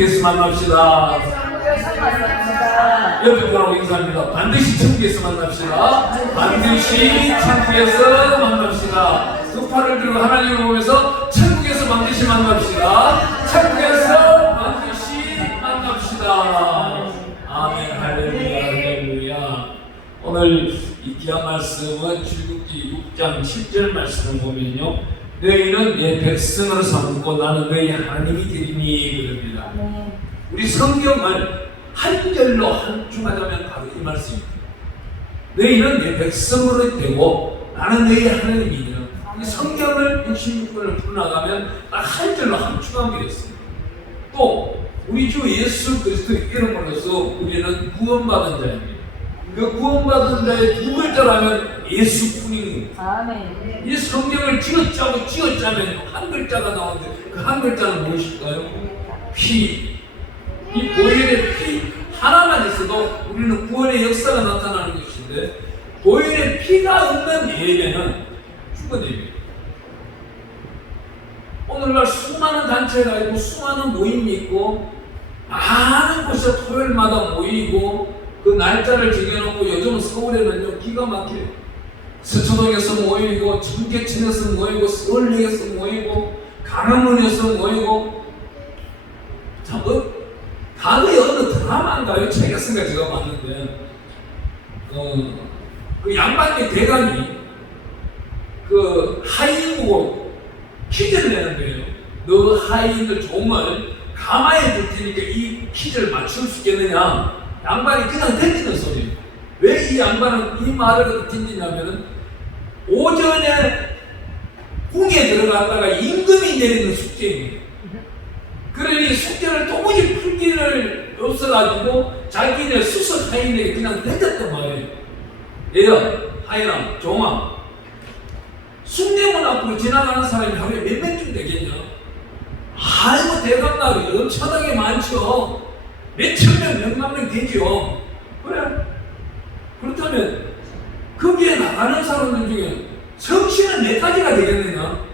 천국에서 만납시다. 옆에 분하고 인사합니다. 반드시 천국에서 만납시다. 반드시 천국에서 만납시다. 두 팔을 들고 하나님을 보면서 천국에서 반드시 만납시다. 천국에서 반드시 만납시다. 아멘. 할렐루야. 할렐루야. 오늘 이 귀한 말씀은 출애굽기 6장 7절 말씀을 보면요, 너희는 내 백성으로 삼고 나는 너희 하나님이 되리니 그럽니다. 우리 성경을 한 절로 한중하자면 바로 이 말씀입니다. 너희는 내 백성으로 되고 나는 너희 하나님이 되는, 이 성경을 66권을 풀어나가면 딱 한 절로 한중하게 되어 있습니다. 또 우리 주 예수 그리스도의 이름으로서 우리는 구원받은 자입니다. 그 구원받은 자의 두 글자라면 예수뿐입니다. 아멘. 이 성경을 쥐어짜고 쥐어짜면 한 글자가 나오는데 그 한 글자는 무엇일까요? 피. 이 보혈의 피 하나만 있어도 우리는 구원의 역사가 나타나는 것인데, 보혈의 피가 없는 예배는 죽은 예배입니다. 오늘날 수많은 단체가 있고 수많은 모임이 있고 많은 곳에서 토요일마다 모이고 그 날짜를 정해놓고, 요즘은 서울에는요 기가 막혀요. 서초동에서 모이고 청계천에서 모이고 서울역에서 모이고 강화문에서 모이고, 참 가거의 어느 드라마인가요? 책에서인가 제가 봤는데 그 양반의 대감이 그 하인 보고 퀴즈를 내는 거예요. 너 하인의 종을 가마에 둘 테니까 이 퀴즈를 맞출 수 있겠느냐. 양반이 그냥 던지는 소리예요. 왜 이 양반은 이 말을 던지냐면은 오전에 궁에 들어갔다가 임금이 내리는 숙제입니다. 그러니 숙제를 도무지 풀기를 없어가지고 자기네 수석 하인에게 그냥 던졌단 말이에요. 얘야, 하인아, 종아, 숭례문 앞으로 지나가는 사람이 하루에 몇 명쯤 되겠냐? 아이고, 대감날이 엄청나게 많죠. 몇천 명, 몇만 명 되죠. 그래. 그렇다면 거기에 나가는 사람들 중에 성씨는 몇 가지가 되겠느냐?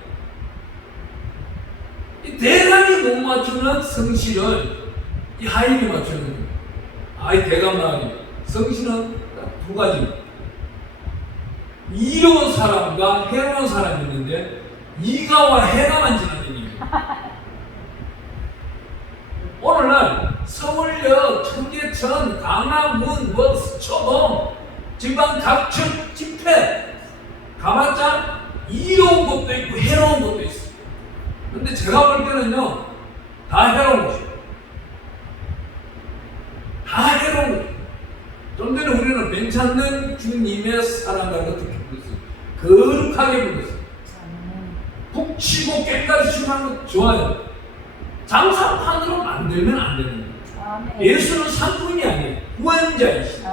이 대감이 못 맞추는 성씨를 이 하인이 맞추는 거예요. 이 대감날이 성씨는 딱 두 가지입니다. 이로운 사람과 해로운 사람이 있는데 이가와 해가만 지나다닙니다. 오늘날 서울역, 청계천, 강화문, 서초동, 지방 각층 집회 가봤자 이로운 것도 있고 해로운 것도 있어요. 근데 제가 볼 때는요, 다 해로운 것이에요. 다 해로운 것이에요. 좀 전에 우리는 괜찮는 주님의 사랑을 어떻게 불렀어요? 거룩하게 불렀어요. 북치고 깨끗이 하는 거 좋아요. 장사판으로 만들면 안 되는 거예요. 예수는 상품이 아니에요. 구원자이시죠.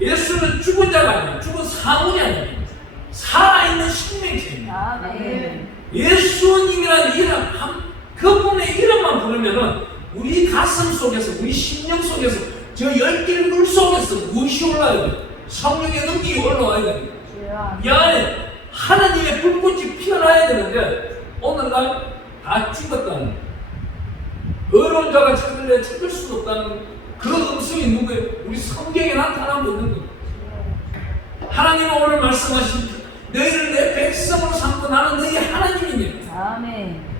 예수는 죽은 자가 아니에요. 죽은 사물이 아니에요. 살아있는 생명체입니다. 예수님이라는 이름, 그분의 이름만 부르면은 우리 가슴 속에서, 우리 심령 속에서, 저 열길 물 속에서 무엇이 올라야 돼요? 성령의 능력이 올라와야 됩니다. 이 안에 하나님의 불꽃이 피어나야 되는데 오늘날 다 죽었다는, 어려운 자가 찾을래 찾을 수도 없다는 그런 음성이 누구예요? 우리 성경에 나타나고 있는 겁니다. 하나님은 오늘 말씀하신 너희를 내 백성으로 삼고 나는 너희 하나님이니,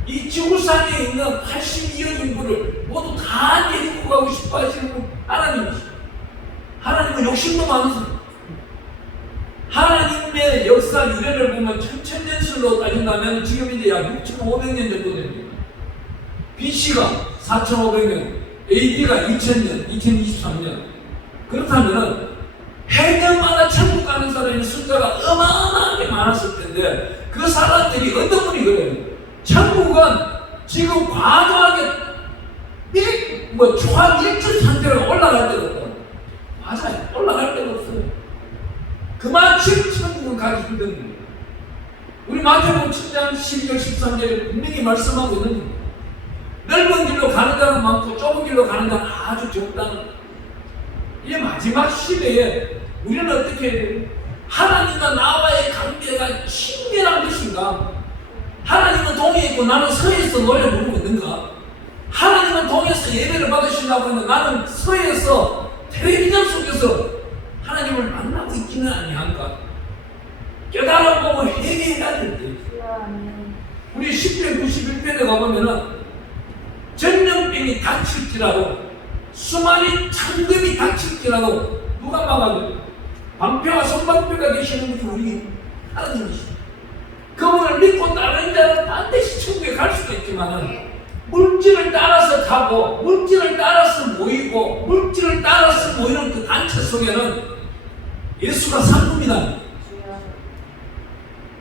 이 지구상에 있는 82억 인구를 모두 다 데리고 가고 싶어 하시는 분 하나님이시죠. 하나님은 욕심도 많으세요. 하나님의 역사 유래를 보면 천천년술로 따진다면 지금 이제 약 6,500년 정도 됩니다. BC가 4,500년, AD가 2000년, 2023년. 그렇다면 해년마다 천국 가는 사람의 숫자가 어마어마하게 많았을 텐데 그 사람들이 어떤 분이 그래요? 천국은 지금 과도하게 초합일절 상태로 올라갈 데가 없다. 맞아요. 올라갈 데가 없어요. 그만큼 천국은 가기 힘든 겁니다. 우리 마태복음 7장 12절 13절에 분명히 말씀하고 있는 겁니다. 넓은 길로 가는 자는 많고 좁은 길로 가는 자는 아주 적다는, 이 마지막 시대에 우리는 어떻게 해야 돼요? 하나님과 나와의 관계가 친밀한 것인가? 하나님은 동에 있고 나는 서에 있어 노래 부르고 있는가? 하나님은 동에 안에서 예배를 받으신다고 했는데 나는 서에서 텔레비전 속에서 하나님을 만나고 있지는 아니한가. 깨달아보고 회개해야 될 때. 우리 10편 91편에 가보면은 전염병이 닥칠지라도 수많은 참금이 닥칠지라도 누가 막아도 방패와 손방패가 되시는 분이 우리 하나님이시다. 그분을 믿고 따르는 자는 반드시 천국에 갈 수도 있지만은 물질을 따라서 가고 물질을 따라서 모이고 물질을 따라서 모이는 그 단체 속에는 예수가 상급이다.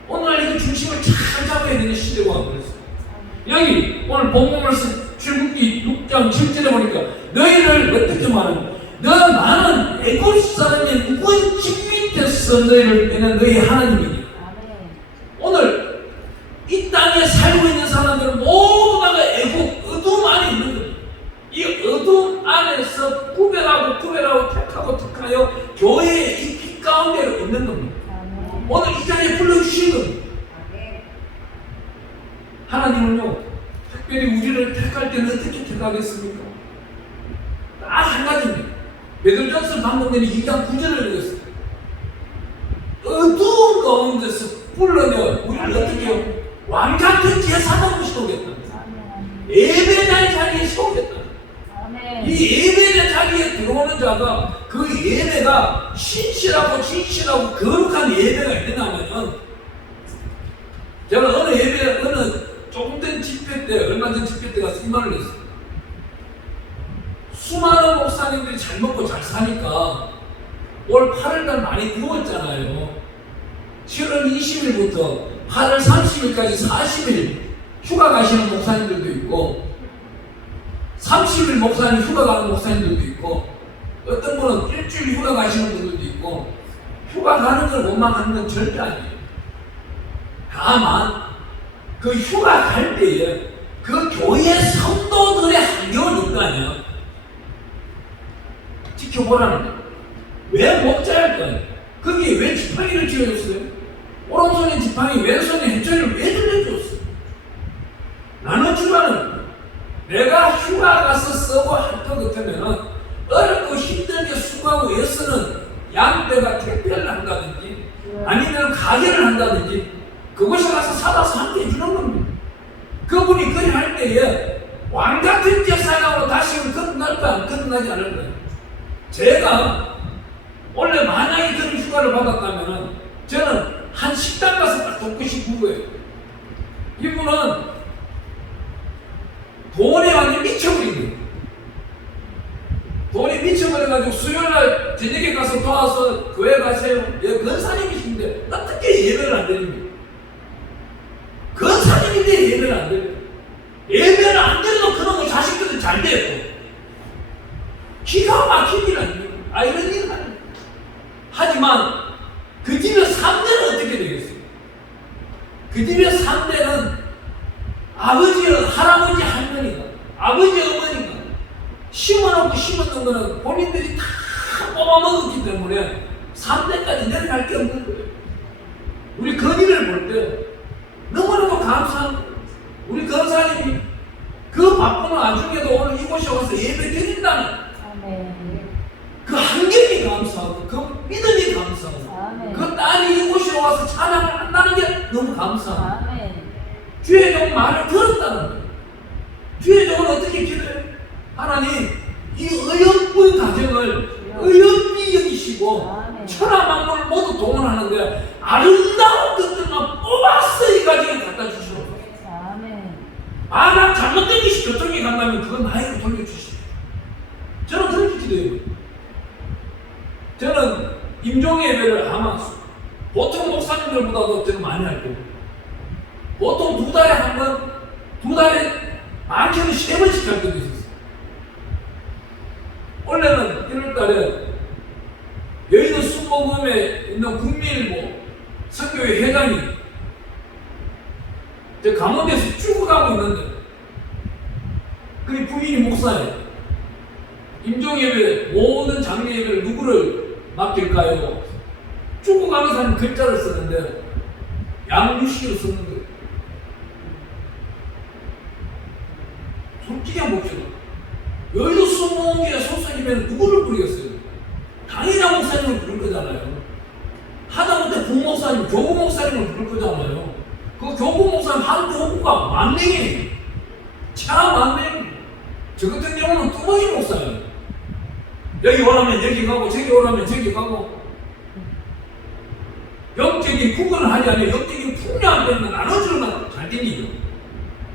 오늘 이 중심을 잘 잡아야 되는 시대가 와버렸어. 여기 오늘 본문에서 출국기 6장 7절에 보니까 너희를 어떻게 말하는 나는 애굽 사람의 무거운 집 밑에서 너희를 빼낸 너희 하나님이니. 오늘 이 땅에 살고 있는 사람들은 모두 다가 애굽 어둠 안에 있는 거예요. 이 어둠 안에서 구별하고 택하여 교회의 이 빛 가운데 있는 겁니다. 오늘 이 자리에 불러주신 겁니다. 하나님은요, 특별히 우리를 택할 때는 어떻게 택하겠습니까? 딱 한 가지입니다. 베드로전서 방금 전에 2장 9절을 읽었어요. 어두운 가운데서 불러내 우리를 어떻게 해요? 왕 같은 제사장으로 세우겠다. 예배자의 자리에 세우겠다. 이 예배의 자리에 들어오는 자가 그 예배가 신실하고 진실하고 거룩한 예배가 있냐면은, 제가 어느 조금 전 집회 때, 얼마 전 집회 때 가서 이 말을 했어요. 수많은 목사님들이 잘 먹고 잘 사니까 올 8월달 많이 누웠잖아요. 7월 20일부터 8월 30일까지 40일 휴가 가시는 목사님들도 있고 30일 목사님 휴가 가는 목사님들도 있고 어떤 분은 일주일 휴가 가시는 분들도 있고 휴가 가는 걸 원망하는 건 절대 아니에요. 다만 그 휴가 갈 때에 그 교회 성도들의 한경은 있을 거 아니에요. 지켜보라는 거예요. 왜 목자야 할 거예요? 거기에 왜 지팡이를 쥐어줬어요? 오른손에 지팡이, 왼손에 해초리를 왜 들려줬어요? 나눠주라는, 내가 휴가 가서 쓰고 할 것 같으면은 어렵고 힘들게 수고하고 애쓰는 양떼가 택배를 한다든지 아니면 가게를 한다든지 그곳에 가서 사다서 함께 해주는 겁니다. 그분이 그리 할 때에 왕같은 제사장으로 다시는 거듭날까 안 거듭나지 않을 거예요. 제가 원래 만약에 그런 휴가를 받았다면 저는 한 식당 가서 딱 돕고 싶은 거예요. 이분은 돈에 완전 미쳐버린 거예요. 돈이 미쳐버려가지고 수요일날 저녁에 가서 도와서 교회 가세요. 예, 권사님이신데 어떻게 예배를 안 드립니까? 권사님인데 예배를 안 드려요. 예배를 안 드려도 그놈의 자식들은 잘 돼요. 기가 막힌 일 아닙니까? 이런 일은 아닙니다. 하지만 그 집의 3대는 어떻게 되겠어요? 그 집의 3대는 아버지, 할아버지, 할머니가, 아버지, 어머니가 심어놓고 심었던 거는 본인들이 다 뽑아먹었기 때문에 3대까지 내려갈 게 없는 거예요. 우리 건의를 볼 때 너무너무 감사한 거예요. 우리 권사님이 그 바쁜 와중에도 오늘 이곳에 와서 예배 드린다는 그 환경이 감사하고 그 믿음이 감사하고 그 딸이 이곳에 와서 찬양을 한다는 게 너무 감사하고 주의 종 말을 들었다는 거예요. 주의 종은 어떻게 기도해요? 하나님, 이 어여쁜 가정을 어여삐 여기시고 천하만물을 모두 동원하는데 아름다운 것들만 뽑아서 이 가정에 갖다 주시고 만약 잘못된 것이 저쪽에 간다면 그건 나에게 돌려주시오. 저는 그렇게 기도해요. 저는 임종의 예배를 아마 보통 목사님들보다도 저는 많이 할 거고 보통 두 달에 한 번, 두 달에 많게는 3번씩 할 때도 있었어요. 원래는 1월달에 여의도 순복음에 있는 국민일보 선교회 회장이 제 강원도에서 쭉 가고 있는데 그 부인이 목사예요. 임종예배 모든 장례 예배를 누구를 맡길까요? 쭉 가는 사람이 글자를 쓰는데 양유식으로 쓰는 거예요. 솔직히 한번 봅시다. 여의도 수목원교회 소속이면 누구를 부르겠어요? 강인하 목사님을 부를 거잖아요. 하다못해 부목사님, 교구 목사님을 부를 거잖아요. 그 교구 목사님 한 교구가 10,000명이에요. 차 10,000명. 저 같은 경우는 뚜벅이 목사예요. 여기 오라면 여기 가고 저기 오라면 저기 가고 영적인 구분을 하지 않아요. 영적인 풍요한 데는 나눠주면 잘 댕기죠.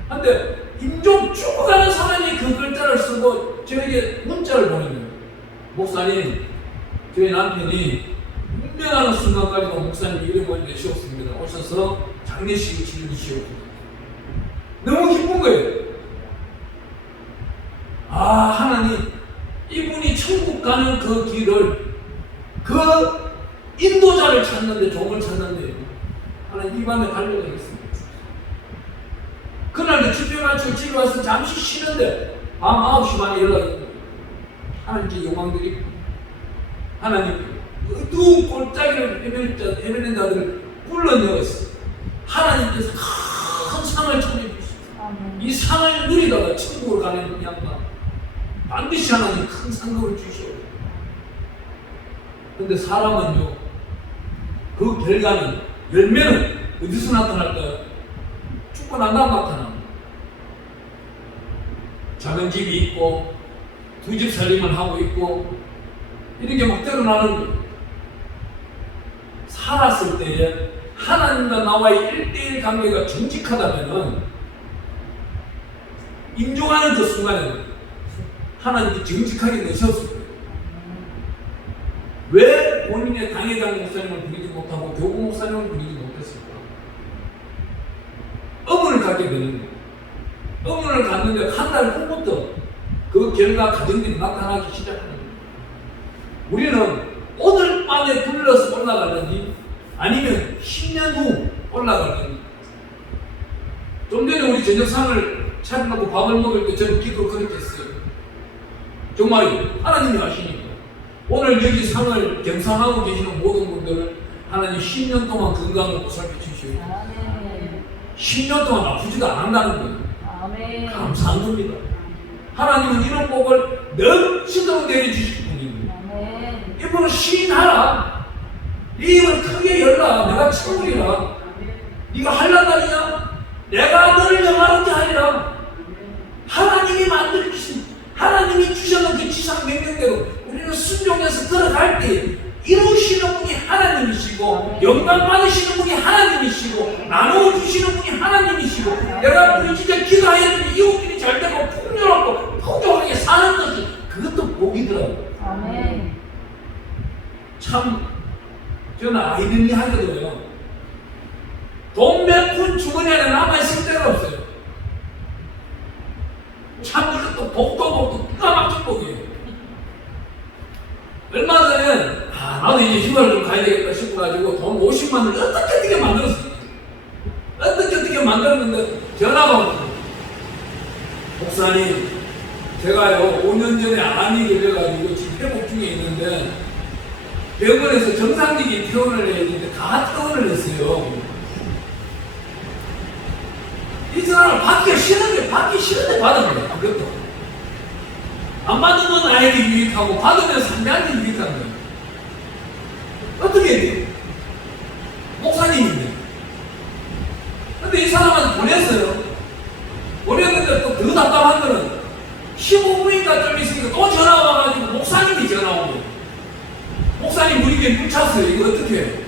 근데 임종 죽어가는 사람이 그 글자를 쓰고 저에게 문자를 보내요. 목사님, 저희 남편이 운명하는 순간까지도 목사님 이름을 내시었습니다. 오셔서 장례식을 치르시오. 너무 기쁜 거예요. 아, 하나님, 이분이 천국 가는 그 길을, 그 인도자를 찾는데, 종을 찾는데, 하나님 이 밤에 달려가겠습니다. 그날 집회 마치고 집에 와서 잠시 쉬는데, 밤 9시 반에 연락이 옵니다. 하나님께 영광드리고, 하나님, 어두운 골짜기를 헤매는 자들을 불러내었어. 하나님께서 큰 상을 청해주시고, 이 상을 누리다가 천국을 가는 양반, 반드시 하나님 큰 상급을 주시오. 근데 사람은요, 그 결과는, 열매는 어디서 나타날까요? 죽고 난 다음 나타납니다. 작은 집이 있고, 2집 살림을 하고 있고, 이런 게 막 드러나는 거예요. 살았을 때에 하나님과 나와의 1:1 관계가 정직하다면은, 임종하는 그 순간에는 하나님께 정직하게 내셨을 거예요. 왜 본인의 당회장 목사님을 부리지 못하고 교구 목사님을 부리지 못했을까? 의문을 갖게 되는 거예요. 의문을 갖는데 한 달 후부터 그 결과 과정들이 나타나기 시작하는 거예요. 우리는 오늘 밤에 불러서 올라가는지 아니면 10년 후 올라가는지. 좀 전에 우리 저녁상을 차려놓고 밥을 먹을 때 저는 기도 그렇게 했어요. 정말 하나님이 하시니까 오늘 여기 상을 겸상하고 계시는 모든 분들을 하나님 10년 동안 건강을 보살펴 주시오. 10년 동안 아프지도 않는다는 거예요. 감사한 겁니다. 하나님은 이런 복을 넘치도록 내려주실 분입니다. 이분은 시인하라. 네 입을 크게 열라. 내가 천국이라. 네가 할란 말이냐? 내가 너를 영화롭게 하리라. 하나님이 만들어주신, 하나님이 주셨는 그 지상 명령대로 우리는 순종해서 들어갈 때 이루시는 분이 하나님이시고, 영광 받으시는 분이 하나님이시고, 나누어 주시는 분이 하나님이시고, 내가 우리 진짜 기도하였더니 이웃들이 잘되고 풍요롭고 풍족하게 사는 것이 그것도 복이더라고요. 아멘. 참 저는 아이러니하거든요. 돈 몇 푼 주머니 안에 남아있을 데가 없어요. 참 이것도 복도 기가 막힌 복이에요. 얼마 전에 나도 이제 휴가를 좀 가야 되겠다 싶어가지고 돈 50만 원을 어떻게 만들었어요. 어떻게 만들었는데 전화가 오고, 목사님 제가요 5년 전에 암이 걸려가지고 지금 회복 중에 있는데 병원에서 정상적인 퇴원을 해야 되는데 다 퇴원을 했어요. 이 사람을 받기 싫은데 받으면 그것도 안 받으면 나에게 유익하고 받으면 상대한테 유익한 거예요. 어떻게 해야 돼요? 목사님인데. 근데 이 사람한테 보냈어요. 보냈는데 또 더 답답한 거는 15분인가 좀 있으니까 또 전화가 와가지고 목사님이 전화 온 거예요. 목사님 우리 교회 물 찼어요. 이거 어떻게 해요?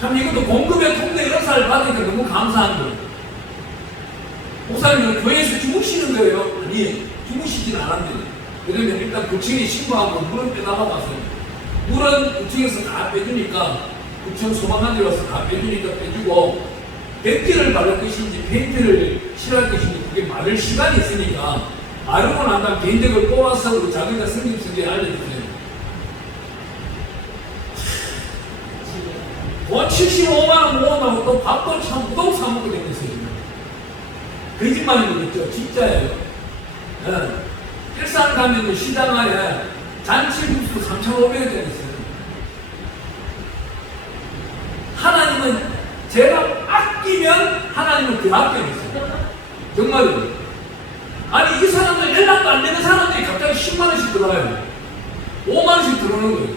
참 이것도 공급의 통대 역사를 받으니까 너무 감사한 거예요. 목사님은 교회에서 주무시는 거예요. 아니, 주무시진 않았는데. 그러면 일단 구청에 신고하고 물은 빼달라고 왔어요. 물은 구청에서 다 빼주니까, 구청 소방관들이 와서 다 빼주니까 빼주고, 벤티를 바를 것인지 페인트를 칠할 것인지 그게 마를 시간이 있으니까 마르고 난 다음 벤티를 뽑아서 우리 자기가 성김성에 알려주세요. 돈 75만 원 모아놓고 또 밥도 참 무동 사먹게 됐어요. 거짓말이겠죠. 진짜예요. 일산 가면 시장 안에 잔치국수 3,500원짜리 있어요. 하나님은 제가 아끼면 하나님은 그 아껴 있어요. 정말로 거예요.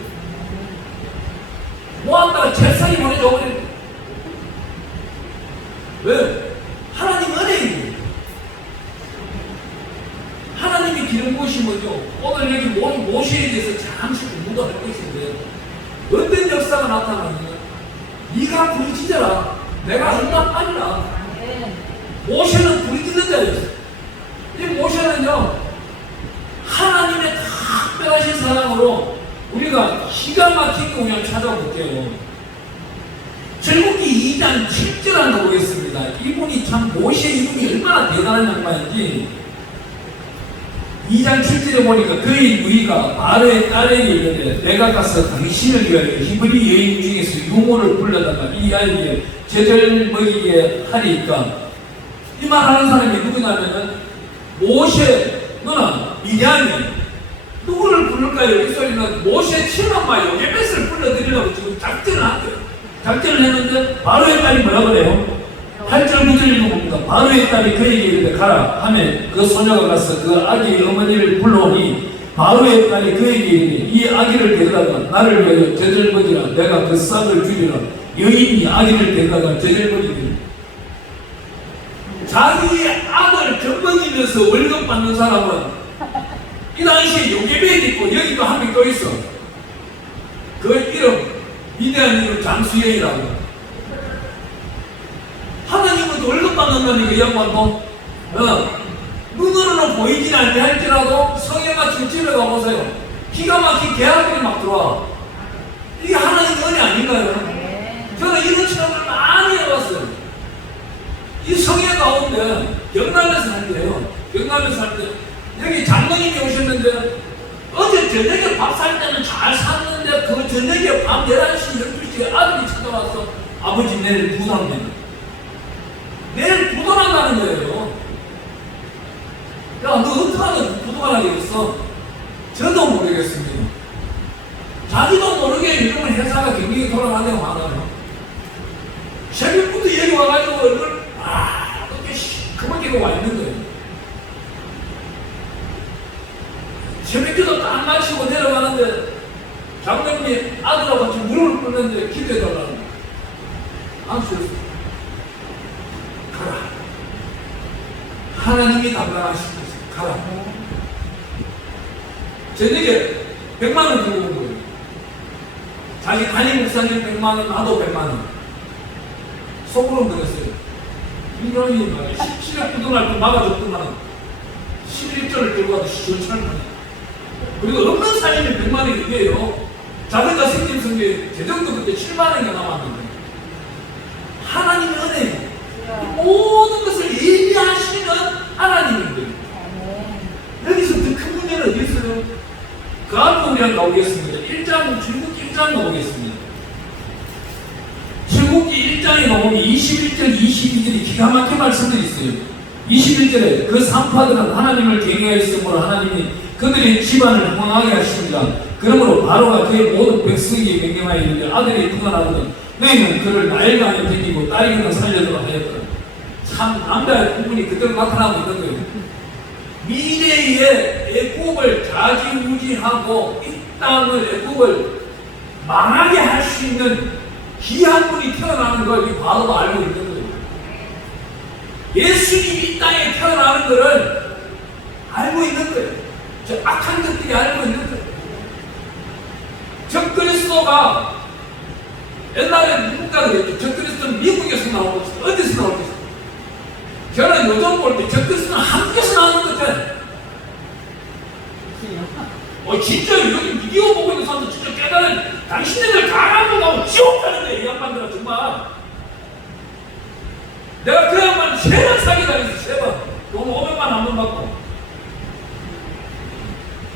모았다가 책상에 보내줘 버리는 거예요. 왜? 하나님 은혜입니다. 하나님이 기른 곳이 뭐죠? 오늘 여기 모세에 대해서 잠시 공부가 할 것인데 어떤 역사가 나타나느냐? 네가 부르짖어라. 내가 응답하리라. 모세는 부르짖는 자였어요. 이 모세는요, 하나님의 특별하신 사랑으로 우리가 기가 막힌 공연을 찾아볼게요. 출애굽기 2장 7절 한번 보겠습니다. 이분이 참 모세 이분이 얼마나 대단한 양반인지 2장 7절에 보니까 그의 누이가 바로의 딸에게 이르되 내가 가서 당신을 위하여 히브리 여인 중에서 유모를 불러다가 이 아이에게 제절 먹이게 하리까. 이 말하는 사람이 누구냐면은 모세 누나 미디안이 누구를 부를까요? 이 소리는 모세 친엄마 요게벳을 불러드리려고 지금 작전을 한 거예요. 작전을 했는데 바로의 딸이 뭐라 그래요? 8절 9절 읽어봅니다. 바로의 딸이 그에게 이르되 가라 하면 그 소녀가 가서 그 아기의 어머니를 불러오니 바로의 딸이 그에게 이르되 이 아기를 데려다가 나를 위하여 제절 먹이라. 내가 그 싹을 줄이라. 여인이 아기를 데려다가 제절 먹이니 자기의 아들 젖먹이면서 월급 받는 사람은 이 당시에 요게벳이 있고 여기도 한 명 또 있어. 그 이름 위대한 이름 장수영이라고. 하나님은 월급 받는다니까 이 양반도 눈으로는 보이진 않게 할지라도 성에가 줄지를 가보세요. 기가 막힌 계약들이 막 들어와. 이게 하나님의 은혜 아닌가요? 저는 이런 체험을 많이 해봤어요. 이 성에 가운데 경남에서 살때요. 경남에서 살 때 여기 장로님이 오셨는데 어제 저녁에 밥 살 때는 잘 샀는데 그 저녁에 밤 11시 12시에 아들이 찾아와서 아버지 내일 부산합니다. 내일 부도난다는 거예요. 야, 너 어떡하면 부도나겠어? 저도 모르겠습니다. 자기도 모르게 요즘은 회사가 경기가 돌아가는 데가 많아요. 새벽부터 여기 와가지고 얼굴 이렇게 시커멓게 와 있는 거예요. 새벽기도 딱 마치고 내려가는데 장로님이 아들하고 같이 무릎을 꿇는데 기도해달라는 거예요. 안 쓰였어요. 가라. 하나님이 담당하실 것을 가라. 저녁에 100만 원 들고 온 거예요. 자기 담임 목사님 100만 원, 나도 100만 원. 속으로 그랬어요. 이놈이 말이야. 17일 부도날 때 막아줬더만 11절을 들고 가도 시원찮을 그리고 없는 사람이 100만 원이 그게요. 자기가 생긴 성경에 재정도 그때 7만 원인가 남았는데 하나님의 은혜 모든 것을 예비하시는 하나님인데 여기서 더 큰 문제는 어디 있어요? 그 앞에 우리가 나오겠습니다. 1장, 출애굽기 1장 나오겠습니다. 출애굽기 1장에 나오면 21절, 22절이 기가 막힌 말씀들이 있어요. 21절에 그 산파들은 하나님을 경외하였으므로 하나님이 그들의 집안을 흥하게 하십니다. 그러므로 바로가 그의 모든 백성에게 명령하여 이르되 아들이 부산하거든 너희는 그를 나일강에 던지고 딸이 그는 살려두라 하였더라. 참 남자의 부분이 그대로 나타나고 있는 거예요. 미래의 애굽을 좌지우지하고 이 땅을 애굽을 망하게 할 수 있는 귀한 분이 태어나는 걸 이 바로가 알고 있는 거예요. 예수님이 이 땅에 태어나는 것을 알고 있는 거예요. 저 악한 것들이 알고 있는 거예요. 적그리스도가 옛날에 누군가 그랬죠. 적그리스도는 미국에서 나올 것이다. 어디서 나올 것이다. 저는 요즘 볼 때 적그리스도는 한국에서 나오는 것 같아. 진짜 여기 비디오 보고 있는 사람도 진짜 깨달은 당신네들 가라고 가고 지옥 가는데 이 양반들은 정말 내가 그 양반 3번 사기 당했어. 3번 돈 500만 한 번 받고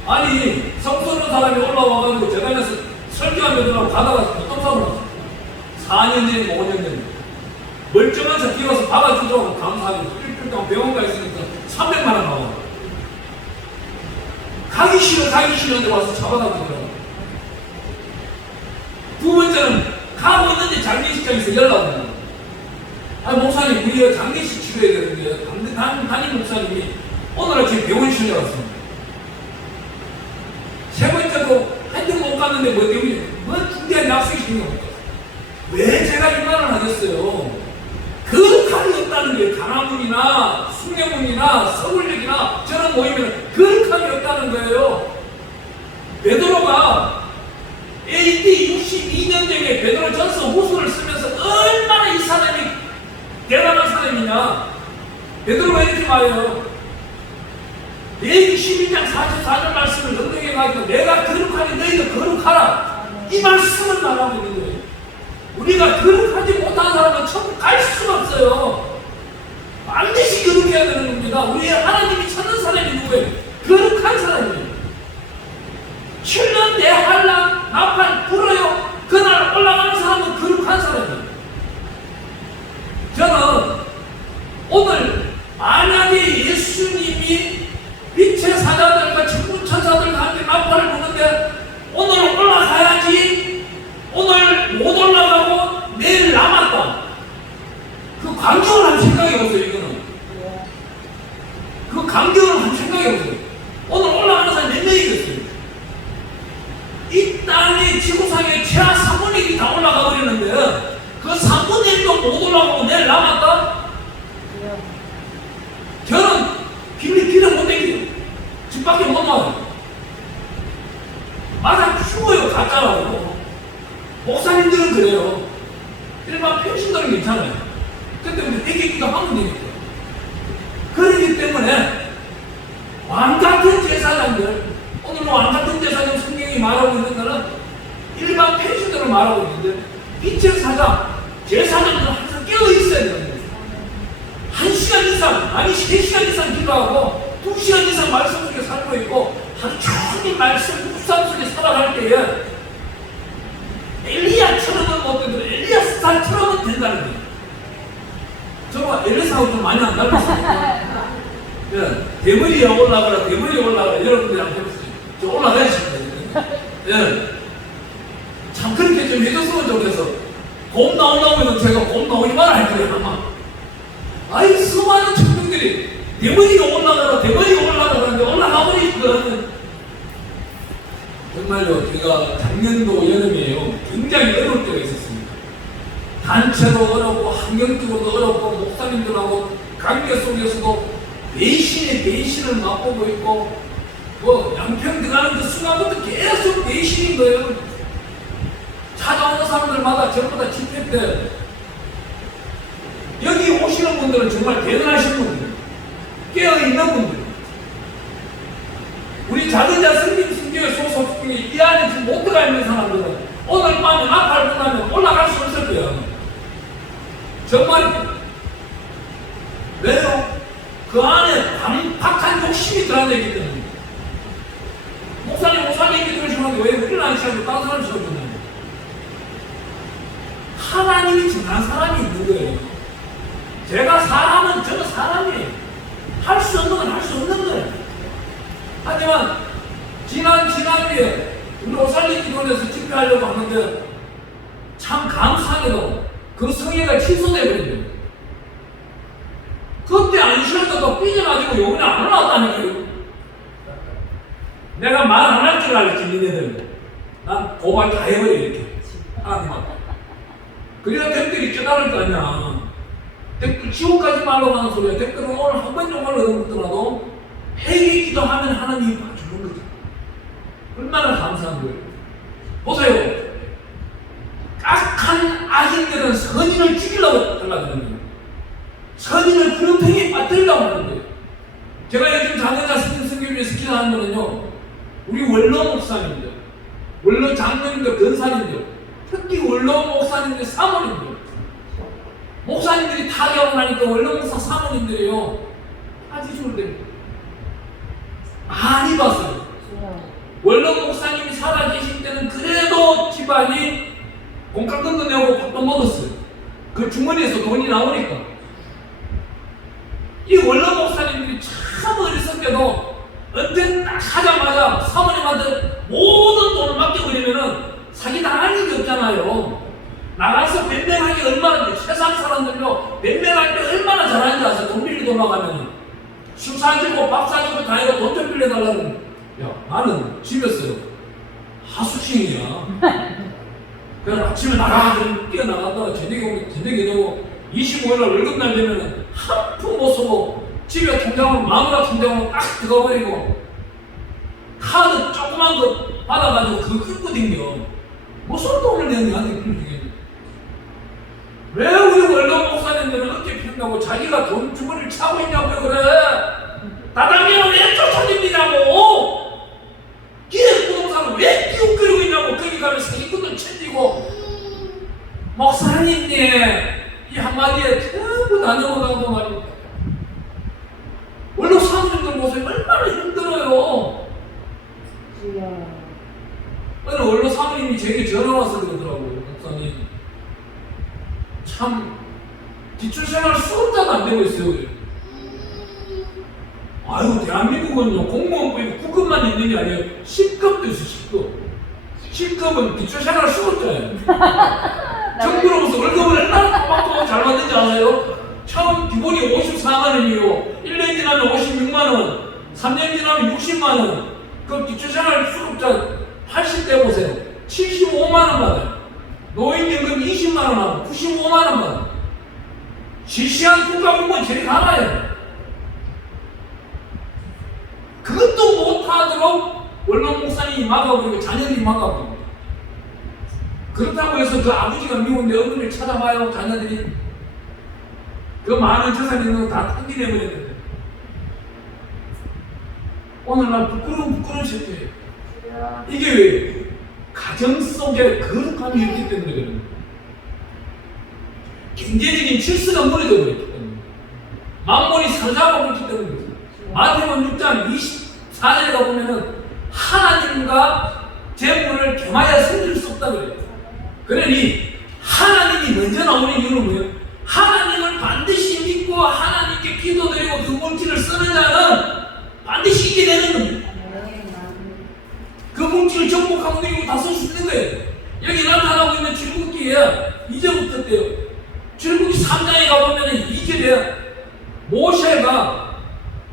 아니 성소는 사람이 올라와가지고 재단에서 설교하면서 가다가 교통사고를 났어. 4년 전이고 5년 전에 멀쩡한 차 뛰어서 받아주자고 감사하고 일주일 동안 병원 가 있으니까 300만 원 나와. 가기 싫은데 와서 잡아다주더라고. 두 번째는 가고 있는데 장례식장에서 연락 오는 거야. 아니 목사님 우리가 장례식 치료해야 되는데 담임 목사님이 오늘 아침에 병원 실려왔습니다. 세 번째도 한정 못 갔는데 한문이나 숭례문이나 서울역이나 저런 모이면 거룩함이 없다는 거예요. 베드로가 AD 62년경에 베드로전서 후서를 쓰면서 얼마나 이 사람이 대단한 사람이냐. 베드로가 이렇게 말해요. 레위기 12장 44절 말씀을 능력해가지고 내가 거룩하니 너희도 거룩하라. 이 말씀을 말하고 있는 거예요. 우리가 거룩하지 못한 사람은 천국 갈 수가 없어요. 반드시 거룩해야 되는 겁니다. 우리 하나님이 찾는 사람이 누구예요? 거룩한 사람이에요. 7년 대환란 나팔 불어요. 그날 올라가는 사람은 거룩한 사람이에요. 저는 오늘 만약에 예수님이 빛의 사자들과 천군 천사들과 함께 나팔을 부는데 오늘 올라가야지, 오늘 못 올라가고 내일 남았다. 그 광경을 한번 생각해 보세요. 이거는 그 광경을 한번 생각해 보세요. 오늘 올라가는 사람이 몇 명이겠어요? 이 땅의 지구상에 최하 3분의 1이 다 올라가 버리는데 그 3분의 1도 못 올라가고 내일 남았다? 저는 길을 못 댕겨요. 집 밖에 못 나와요. 마냥 추워요. 가짜라고. 목사님들은 그래요. 일반 평신들은 괜찮아요. 근데 애기기도 하면 되니까. 그렇기 때문에 왕같은 제사장들, 오늘 왕같은 제사장 성경이 말하고 있는 것은 일반 평신들을 말하고 있는데 빛의 사자, 제사장들은 항상 깨어있어야 됩니다. 1시간 이상, 아니 3시간 이상 기도하고 2시간 이상 말씀 속에 살고 있고 하루 종일 말씀 묵상 속에 살아갈 때에 엘리야처럼은 못 되더라도 엘리야 스타일처럼은 된다는 거예요. 저거 엘리사하고 좀 많이 안 닮았어요. 예, 대머리에 올라가라, 대머리에 올라가라. 여러분들이 한번 해보세요. 저 올라가야 싶어요. 예. 참 그렇게 좀 해줬으면 좋겠어. 곰 나오려면 제가 곰 나오지 마라 할 거예요, 아마. 아이, 수많은 청중들이 대머리가 올라가라, 대머리가 올라가라 하는데 올라가버리거든. 정말요, 제가 작년도 여름이에요. 굉장히 어려울 때가 있었습니다. 단체도 어렵고, 환경적으로도 어렵고, 목사님들하고 관계 속에서도 배신의 배신을 맛보고 있고, 뭐, 양평 들어가는 그 순간부터 계속 배신인 거예요. 찾아오는 사람들마다 전부 다 집회 때, 여기 오시는 분들은 정말 대단하신 분들, 깨어있는 분들, 우리 작은 자 성김 성교회 소속 중에 이 안에 지금 못 들어가 있는 사람들은 오늘 밤에 나팔 불나면 올라갈 수 없을 거예요. 정말. 왜요? 그 안에 강박한 욕심이 들어있기 때문에. 목사님 얘기 들으시는데 왜 우리는 안 시작하고 다른 사람 시작하냐? 하나님이 정한 사람이 있는 거예요. 제가 사람은 저는 사람이에요. 할 수 없는 건 할 수 없는 거예요. 하지만 지난주에 우리 오살리 기도원에서 집회하려고 하는데 참 감사하게도 그 성회가 취소되거든요. 그때 안 쉬었다고 삐져가지고 요번에 안 올라왔다니까요. 내가 말 안 할 줄 알았지, 니네들. 난 고발 다 해버려, 이렇게. 하나님한테. 그래야 댓글이 깨달을 거 아니야. 댓글 지옥까지 말로 하는 소리야. 댓글은 오늘 한 번 정도로 넘었더라도 회개 기도하면 하나님이 봐주는 거죠. 얼마나 감사한 거예요. 보세요. 악한 악인들은 선인을 죽이려고 하려고 하는 거예요. 선인을 구렁텅이에 빠뜨리려고 하는 거예요. 제가 요즘 장례자 성교회에서 기도하는 거는요, 우리 원로 목사님들, 원로 장로님들, 권사님들, 특히 원로 목사님들, 사모님들, 목사님들이 타격을 하니까 원로 목사 사모님들이요, 빠지셔야 됩니다. 많이 봤어요. 원로 목사님이 살아계실 때는 그래도 집안이 공과금도 내고 밥도 먹었어요. 그 주머니에서 돈이 나오니까. 이 원로 목사님들이 참 어리석게도 언제 딱 하자마자 사모님한테 모든 돈을 맡겨버리면은 사기당할 일이 없잖아요. 나가서 뱀뱀하기 얼마나, 세상 사람들요, 뱀뱀할 때 얼마나 잘하는지 아세요? 돈 빌리고 나가면. 술 사주고 밥 사주고 다 해도 돈 좀 빌려달라고. 야, 나는 집에서 하수싱이야. 그래서 아침에 나가, 뛰어나갔다가 저녁에 되고 25일날 월급날 되면은 한 푼 못 쓰고 집에 통장으로 마누라 통장으로 딱 들어버리고 카드 조그만 거 받아가지고 그거 끌고 댕겨. 무슨 돈을 내는데 끌고 댕겨. 왜 우리 원로 목사님들은 어깨 핀다고 자기가 돈 주머니를 차고 있냐고 그래. 다단계는 왜 쫓아다니냐고. 기획 부동산을 왜 끼우끌고 있냐고. 거기 가면 사기꾼들 챙기고. 목사님님 이 한마디에 전부 다 넘어가고 말입니다. 원로 사모님들 보세요. 얼마나 힘들어요. 오늘 원로 사모님이 제게 전화 와서 그러더라고요. 목사님 참 기출생활 수급자도 안 되고 있어요. 아유 대한민국은요 공무원법이 9급만 있는 게 아니에요. 10급도 있어. 10급은 기출생활 수급자예요. 정부로부터 월급을 얼마나 꼬박꼬박 잘 받는지 아세요? 처음 기본이 54만 원이요 1년 지나면 56만 원 3년 지나면 60만 원. 그 기초생활 수급자 80대 보세요. 75만 원 받아요. 노인연금 20만 원 하고 95만 원 받아요. 실시한 국가공무원 제일 강해요. 그것도 못하도록 원로 목사님이 막아버리고 자녀들이 막아버립니다. 그렇다고 해서 그 아버지가 미운데 어머니를 찾아봐요. 자녀들이 그 많은 재산 있는 거 다 탕진해버렸는데 오늘날 부끄러운 세태예요. 이게 왜? 가정 속에 거룩함이 있기 때문에 그래요. 경제적인 질서가 무너져 버렸기 때문에 만몬이 사로잡아 버렸기 때문에 그래요. 마태복음 6장 24절에 가보면은 하나님과 재물을 겸하여 섬길 수 없다 그래요. 그러니 하나님이 먼저 나오는 이유는 뭐예요? 하나님을 반드시 믿고 하나님께 기도드리고 그 물질을 쓰는 자는 반드시 있게 되는 겁니다. 그 물질을 정복하고 드리고 다 쓸 수 있는 거예요. 여기 나타나고 있는 출애굽기에 이제부터 때요. 출애굽기 3장에 가보면 2절에 모세가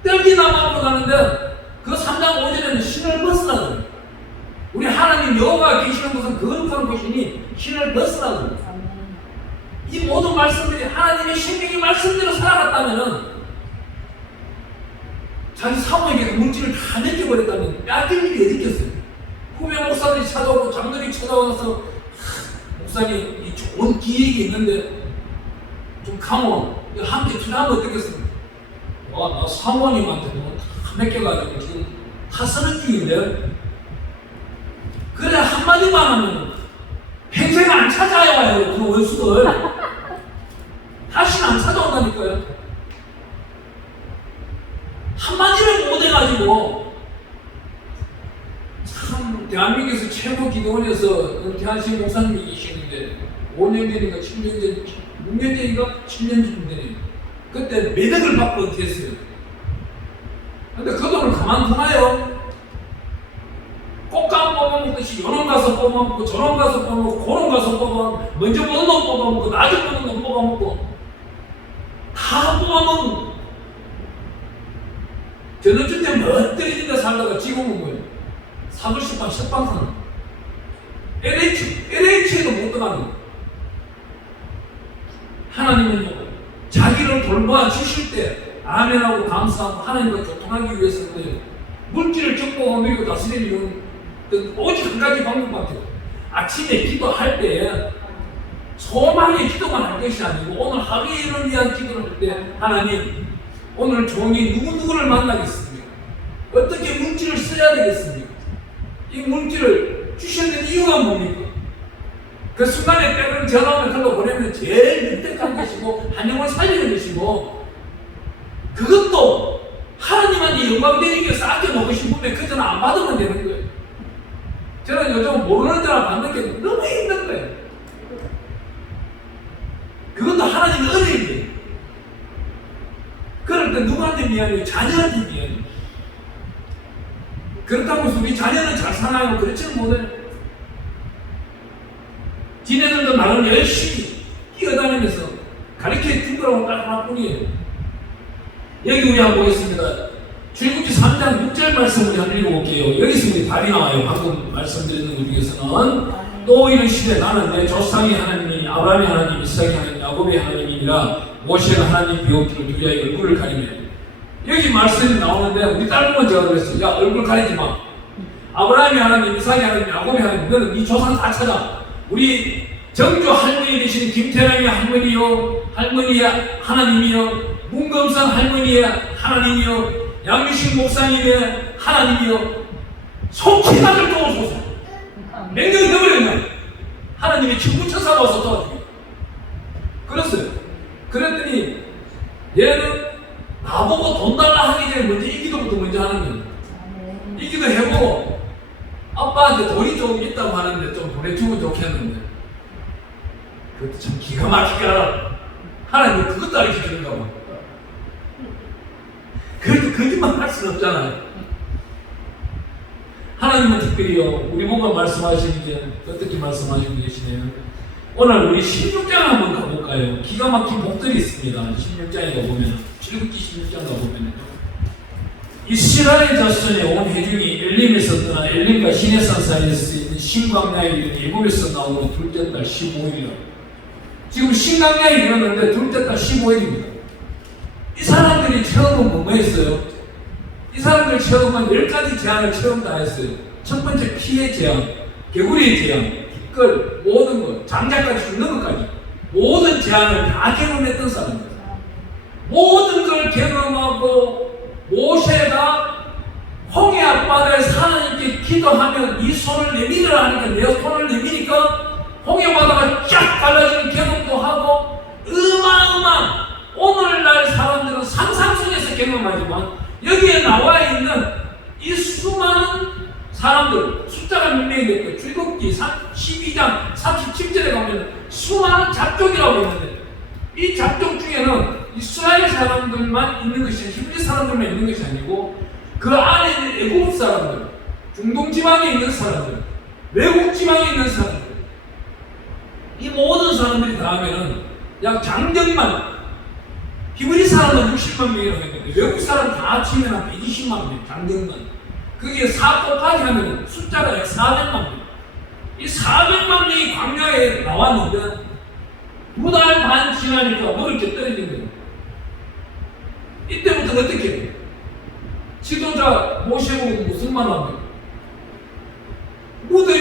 떨기나무로 가는데 그 3장 5절에는 신을 벗으라고. 우리 하나님 여호와가 계시는 곳은 거룩한 곳이니 신을 벗으라고. 이 모든 말씀들이 하나님의 생명의 말씀대로 살아갔다면은 자기 사모에게 물질을 다 느껴버렸다면 뺏길 일이 어디 있겠어요? 후배 목사들이 찾아오고 장들이 찾아와서 목사님 이 좋은 기획이 있는데 좀 강원 함께 투자하면 어떻겠습니까? 나 사모님한테 다 맡겨가지고 지금 다 쓰는 중인데 그래 한마디만 하면 평생 안 찾아와요. 그 원수들 다시는 안 찾아온다니까요. 한마디를 못 해가지고 참 대한민국에서 최고 기도원에서 은퇴하신 목사님이 계시는데 5년 전인가 7년 전 6년 전인가 7년 전 되네요. 그때 매덕을 받고 은퇴했어요. 근데 그 돈을 가만두나요? 꽃감 뽑아먹듯이 요놈 가서 뽑아먹고 저놈 가서 뽑아먹고 고놈 가서 뽑아먹고 먼저 보는 놈 뽑아먹고 나중에 보는 놈 뽑아먹고 다 뽑아먹고 저는 그때 멋들이는 데 살다가 지금은 뭐예요? 사불식빵 식빵 사는 LH에도 못 들어가는 하나님은요 자기를 돌봐 주실 때 아멘하고 감사하고 하나님과 교통하기 위해서는 물질을 적고 먹이고 다스리는 이유는 오직 한 가지 방법밖에 없어요. 아침에 기도할 때 소망의 기도만 할 것이 아니고 오늘 하루의 일을 위한 기도를 할 때 하나님 오늘 종이 누구누구를 만나겠습니까? 어떻게 물질을 써야 되겠습니까? 이 물질을 주셔야 되는 이유가 뭡니까? 그 순간에 때로는 전화를 걸러 보내면 제일 윤택한 것이고 한 영을 살리는 것이고 그것도 하나님한테 영광 되기 위해서 아껴놓고 싶으면 그 전화 안 받으면 되는 거예요. 저는 요즘 모르는 전화 받는 게 너무 힘든 거예요. 그것도 하나님의 은혜인데 그럴 때 누구한테 미안해요? 자녀한테 미안해요. 그렇다고 해서 우리 자녀는 잘 살아요? 그렇지는 못해요. 지네들도 나름 열심히 뛰어다니면서 가르쳐준 거라고 딱 하나뿐이에요. 여기 우리 한번 보겠습니다. 출애굽기 3장 6절 말씀을 한번 읽어볼게요. 여기서 우리 답이 나와요. 방금 말씀드리는 것 중에서는 또 이르시되 나는 내 조상의 하나님이니 아브라함의 하나님, 이삭의 하나님, 야곱의 하나님이니라 모세가 하나님 비웃기를 누리의 얼굴을 가리며 여기 말씀이 나오는데 우리 딸 보면 제가 그랬어요. 야 얼굴 가리지 마. 아브라함이 하나님, 이삭이 하나님, 야곱이 하나님 너는 네 조상 다 찾아. 우리 정조 할머니 되시는 김태랑이 할머니의 하나님이요, 문검선 할머니의 하나님이요, 양유식 목사님의 하나님이요, 손키다를 도우소서. 맹령이 넘어렸나? 하나님이 친구천사가 와서 도와주게. 그랬어요. 그랬더니 얘는 나보고 돈 달라 하기 전에 먼저 이 기도부터 먼저 하는 거예요. 이 기도 해보고 아빠한테 돈이 좀 있다고 하는데 좀 보내주면 좋겠는데 그것도 참 기가 막히게 알아. 하나님 그것도 알려주는가 봐. 그래도 거짓말 할 수는 없잖아요. 하나님은 특별히요 우리 보고 말씀하시는 게 어떻게 말씀하시고 계시네요. 오늘 우리 16장 한번 가볼까요? 기가 막힌 복들이 있습니다. 16장에 가보면 출애굽기 16장 가보면 이스라엘 자손의 온 회중이 엘림에서 떠나 엘림과 시내산 사이에서 있는 신광야에 이르니 예굽에서 나오는 둘째 달 15일이라. 지금 신광야에 이르는데 둘째 달 15일입니다. 이 사람들이 체험은 뭐뭐 했어요? 이 사람들 체험은 10가지 재앙을 체험 다 했어요. 첫 번째 피해 재앙, 개구리의 재앙, 깃걸, 모든 것, 장자까지 죽는 것까지 모든 재앙을 다 경험했던 사람들. 모든 걸 경험하고 모세가 홍해 앞바다에 하나님께 기도하면 이 손을 내밀으라 하니까 내 손을 내미니까 홍해 바다가 쫙 갈라지는 경험도 하고 어마어마한 오늘날 사람들은 상상 속에서 경험하지만 여기에 나와 있는 이 수많은 사람들 숫자가 몇 명이 됐고 출애굽기 12장 37절에 가면 수많은 잡족이라고 있는데 이 잡족 중에는 이스라엘 사람들만 있는 것이 아니고 히브리 사람들만 있는 것이 아니고 그 안에 있는 애국 사람들, 중동 지방에 있는 사람들, 외국 지방에 있는 사람들 이 모든 사람들이 다 하면은 약 장정만 히브리 사람은 60만 명이라고 했는데 외국 사람 다 치면 한 120만 명 장정만 그게 4 곱하기 하면 숫자가 약 400만 명. 이 400만 명이 광야에 나왔는데 2달 반 지나니까 먹을 게 떨어진 거예요. 이때부터 어떻게 해요? 지도자 모세보고 무슨 말 합니까? 무덤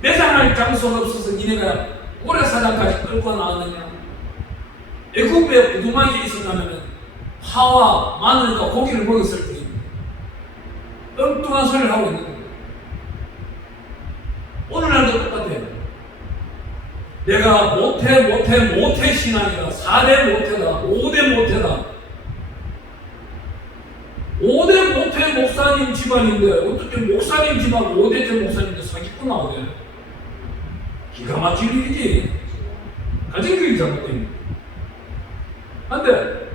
매장할 장소가 없어서 니네가 모래사장까지 끌고 나왔느냐? 애굽에 부두막이 있었다면 파와 마늘과 고기를 먹었을 때 엉뚱한 소리를 하고 있는 거예요. 오늘날도 똑같아요. 내가 모태 신앙이다. 4대 모태다. 5대 모태다. 5대 모태 목사님 집안인데 어떻게 목사님 집안 5대째 목사님인데 사기꾼 나오대. 기가 막힌 일이지. 가정교육이 잘못됩니다. 근데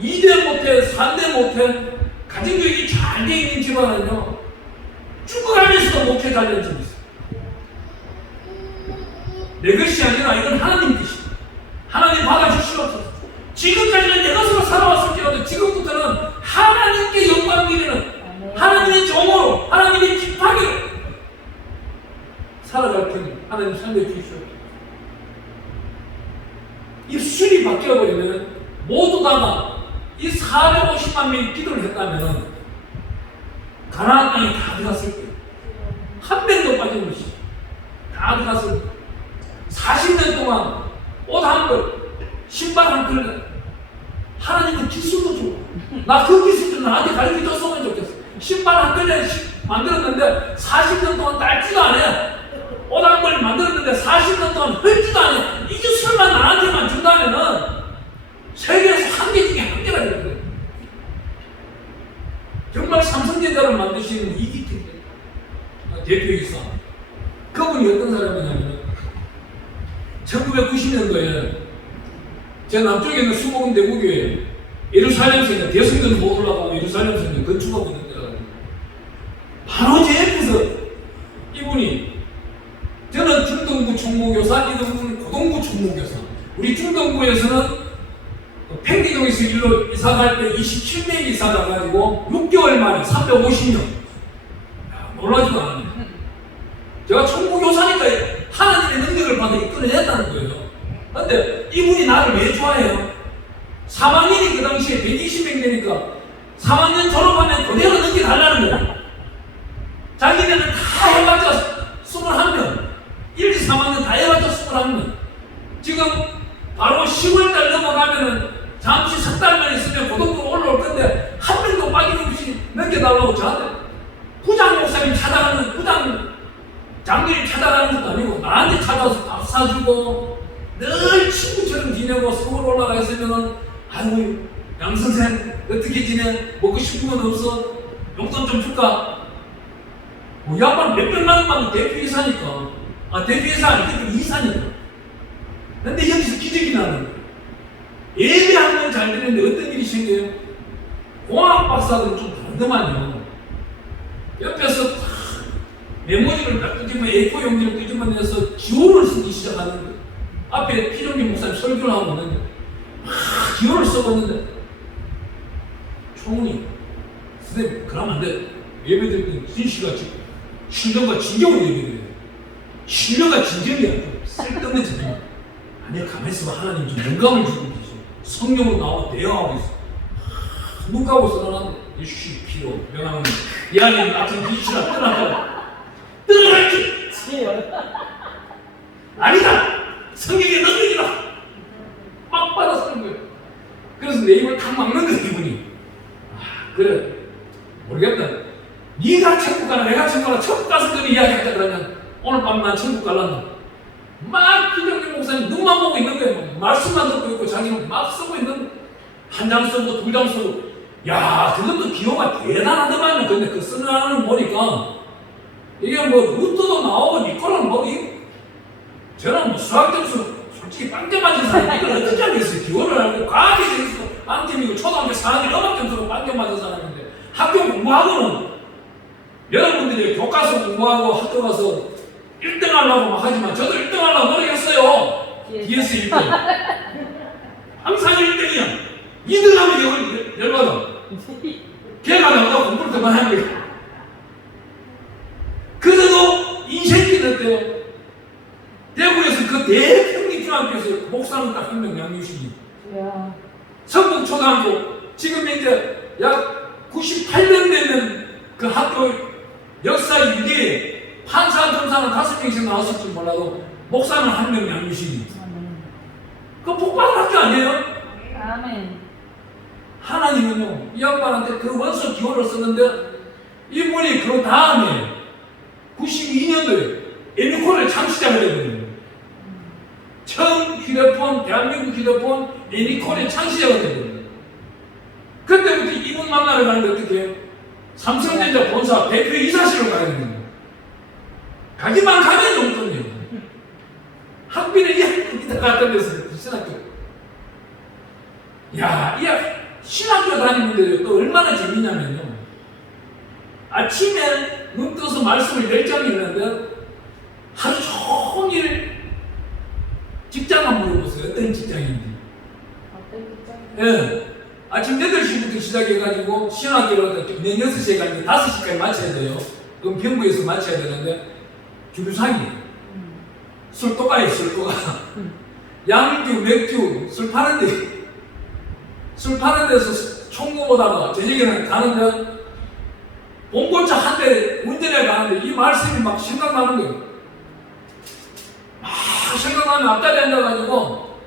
2대 모태, 3대 모태 가정교육이 잘 돼 있는 집안은요 죽어가면서도 목회 잘되는 집이 있어요. 내 것이 아니라 이건 하나님 뜻이다. 하나님 받아주시옵소서. 지금까지는 내 것으로 살아왔을지라도 지금부터는 하나님께 영광 드리는 하나님의 종으로 하나님의 집하기로 살아갈 테니 하나님 살려주시옵소서. 입술이 바뀌어버리면 모두 다가 이 450만 명이 기도를 했다면 가나안 땅에 다 들어갔을 거예요. 한 밴도 빠진 것이 다 들어갔을 거예요. 40년 동안 옷 한 벌, 신발 한 켤레 하나님은 기술도 줘. 나 그 기술도 나한테 가르쳐줬으면 좋겠어. 신발 한 켤레 만들었는데 40년 동안 딸지도 안 해. 옷 한 벌 만들었는데 40년 동안 헐지도 안 해. 이 기술만 나한테만 준다면은 세계에서 한 개 중에 한 개가 되는 거예요. 정말 삼성전자를 만드시는 이기태 대표이사. 그분이 어떤 사람이냐면 1990년도에 제 남쪽에 있는 수목원 대구교회 예루살렘 성전 대성전 못 올라가고 예루살렘 성전 건축하고 있는 데가 바로 제 옆에서 이분이 저는 중동부 총무교사, 이분은 고동부 총무교사. 우리 중동부에서는 팽기동에서 일로 이사갈 때 27명이 이사 가가지고 6개월 만에 350명. 놀라지도 않아요. 제가 총무교사니까 하나님의 능력을 받아 이끌어냈다는 거예요. 근데 이분이 나를 왜 좋아해요? 3학년이 그 당시에 120명 되니까 3학년 졸업하면 그대로 넘겨달라는 거예요. 자기네는 다 해봤자 21명, 1, 2, 3학년 다 해봤자 21명. 지금 바로 10월달 넘어가면은 잠시 석 달만 있으면 고등부 올라올 건데 한 명도 빠짐없이 넘겨달라고 저한테 부장 목사님 찾아가는, 부장 장교님 찾아가는 것도 아니고 나한테 찾아와서 밥 사주고 늘 친구처럼 지내고 서울 올라가 있으면은 아이고 양선생 어떻게 지내? 먹고 싶은 건 없어? 용돈 좀 줄까? 이 양반 몇백만 원만 대표이사니까. 대표이사 아니고 이사니까. 근데 여기서 기적이 나는 거예요. 예배하면 잘 되는데 어떤 일이 생겨요? 공학 박사들은 좀 다르더만요. 옆에서 탁 메모지를 딱 끄집어 A4 용지를 끄집어내서 기호를 쓰기 시작하는 거예요. 앞에 피정기 목사님 설교를 하고 있는데 막 기호를 쓰고 있는데 총훈이 선생님 그러면 안 돼. 예배드릴 때 진실같이 신령과 진정으로 예배드려요. 신령과 진정이 아니고 쓸데없는 짓만. 아니 가만히 있어봐. 하나님 좀 영감을 주고 계셔. 성령으로 나와 대화하고 있어. 눈 감고 써놔. 예수의 피로 명하는 이 안에 같은 빛이라 떠나갈지 아니다. 성령에 넘겨지라. 막 받아쓰는 거예요. 그래서 내 입을 탁 막는 거야 기분이. 그래 모르겠다. 네가 천국 가나 내가 천국 가나 천국 가서 그런 이야기하자 그러면 오늘 밤 난 천국 갈란다. 막 기정기 목사님 눈만 보고 있는 거예요. 말씀만 듣고 있고 자기는 막 쓰고 있는 한 장 쓰고 두 장 쓰고. 야 그것도 기호가 대단하더만요. 근데 그 쓰는 보니까 이게 뭐 루트도 나오고 니콜은 뭐 저는 뭐 수학 점수 솔직히 빵점 맞은 사람 이걸 어떻게 하겠어요. 기호를 알고 과학에 대해서 빵점이고 초등학교 4학년 음악 점수로 빵점 맞은 사람인데 학교 공부하고는 여러분들이 교과서 공부하고 학교 가서 1등 하려고 막 하지만 저도 1등 하려고 노력했어요. 뒤에서 1등. 항상 1등이야. 2등 하면 열받아. 걔가 나보다 공부를 더 많이 하는 거야. 그래도 인생길 어때요? 대구에서 그 대평리중학교에서 목사는 딱 한 명 양유식이. 성북초등학교 지금 이제 약 98년 되면 그 학교 역사 유기에 판사, 검사는 5명씩 나왔을지 몰라도 목사는 한 명 양유식이. 그 복받은 학교 아니에요? 아멘. 하나님은요, 이 양반한테 그 원서 기호를 썼는데 이분이 그 다음에 92년도에 애니콜을 창시자가 되거든요. 처음 휴대폰, 대한민국 휴대폰 애니콜의 창시자가 되거든요. 그때부터 이분 만나러 가는데 어떻게 해요? 삼성전자 본사 대표이사실로 가야 됩니다. 가기만 가면 용돈이에요. 학비는 이 학교에 갔던 데서 신학교. 야, 이 신학교 다니는데 또 얼마나 재밌냐면요. 아침에 눈 떠서 말씀을 10장 읽는데 하루 종일 직장만 물어보세요. 어떤 직장인지. 예. 아침 8시부터 시작해가지고 신학교를 내년 6시에 가는데 5시까지 마쳐야 돼요. 그럼 병부에서 마쳐야 되는데 주류상이 술도가에 술도가 양주, 맥주, 술 파는 데서 총무보다가 저녁에는 가는데 봉고차 한 대 운전해 가는데 이 말씀이 막 생각나는 거예요. 막 생각나면 앞자리에 앉아가지고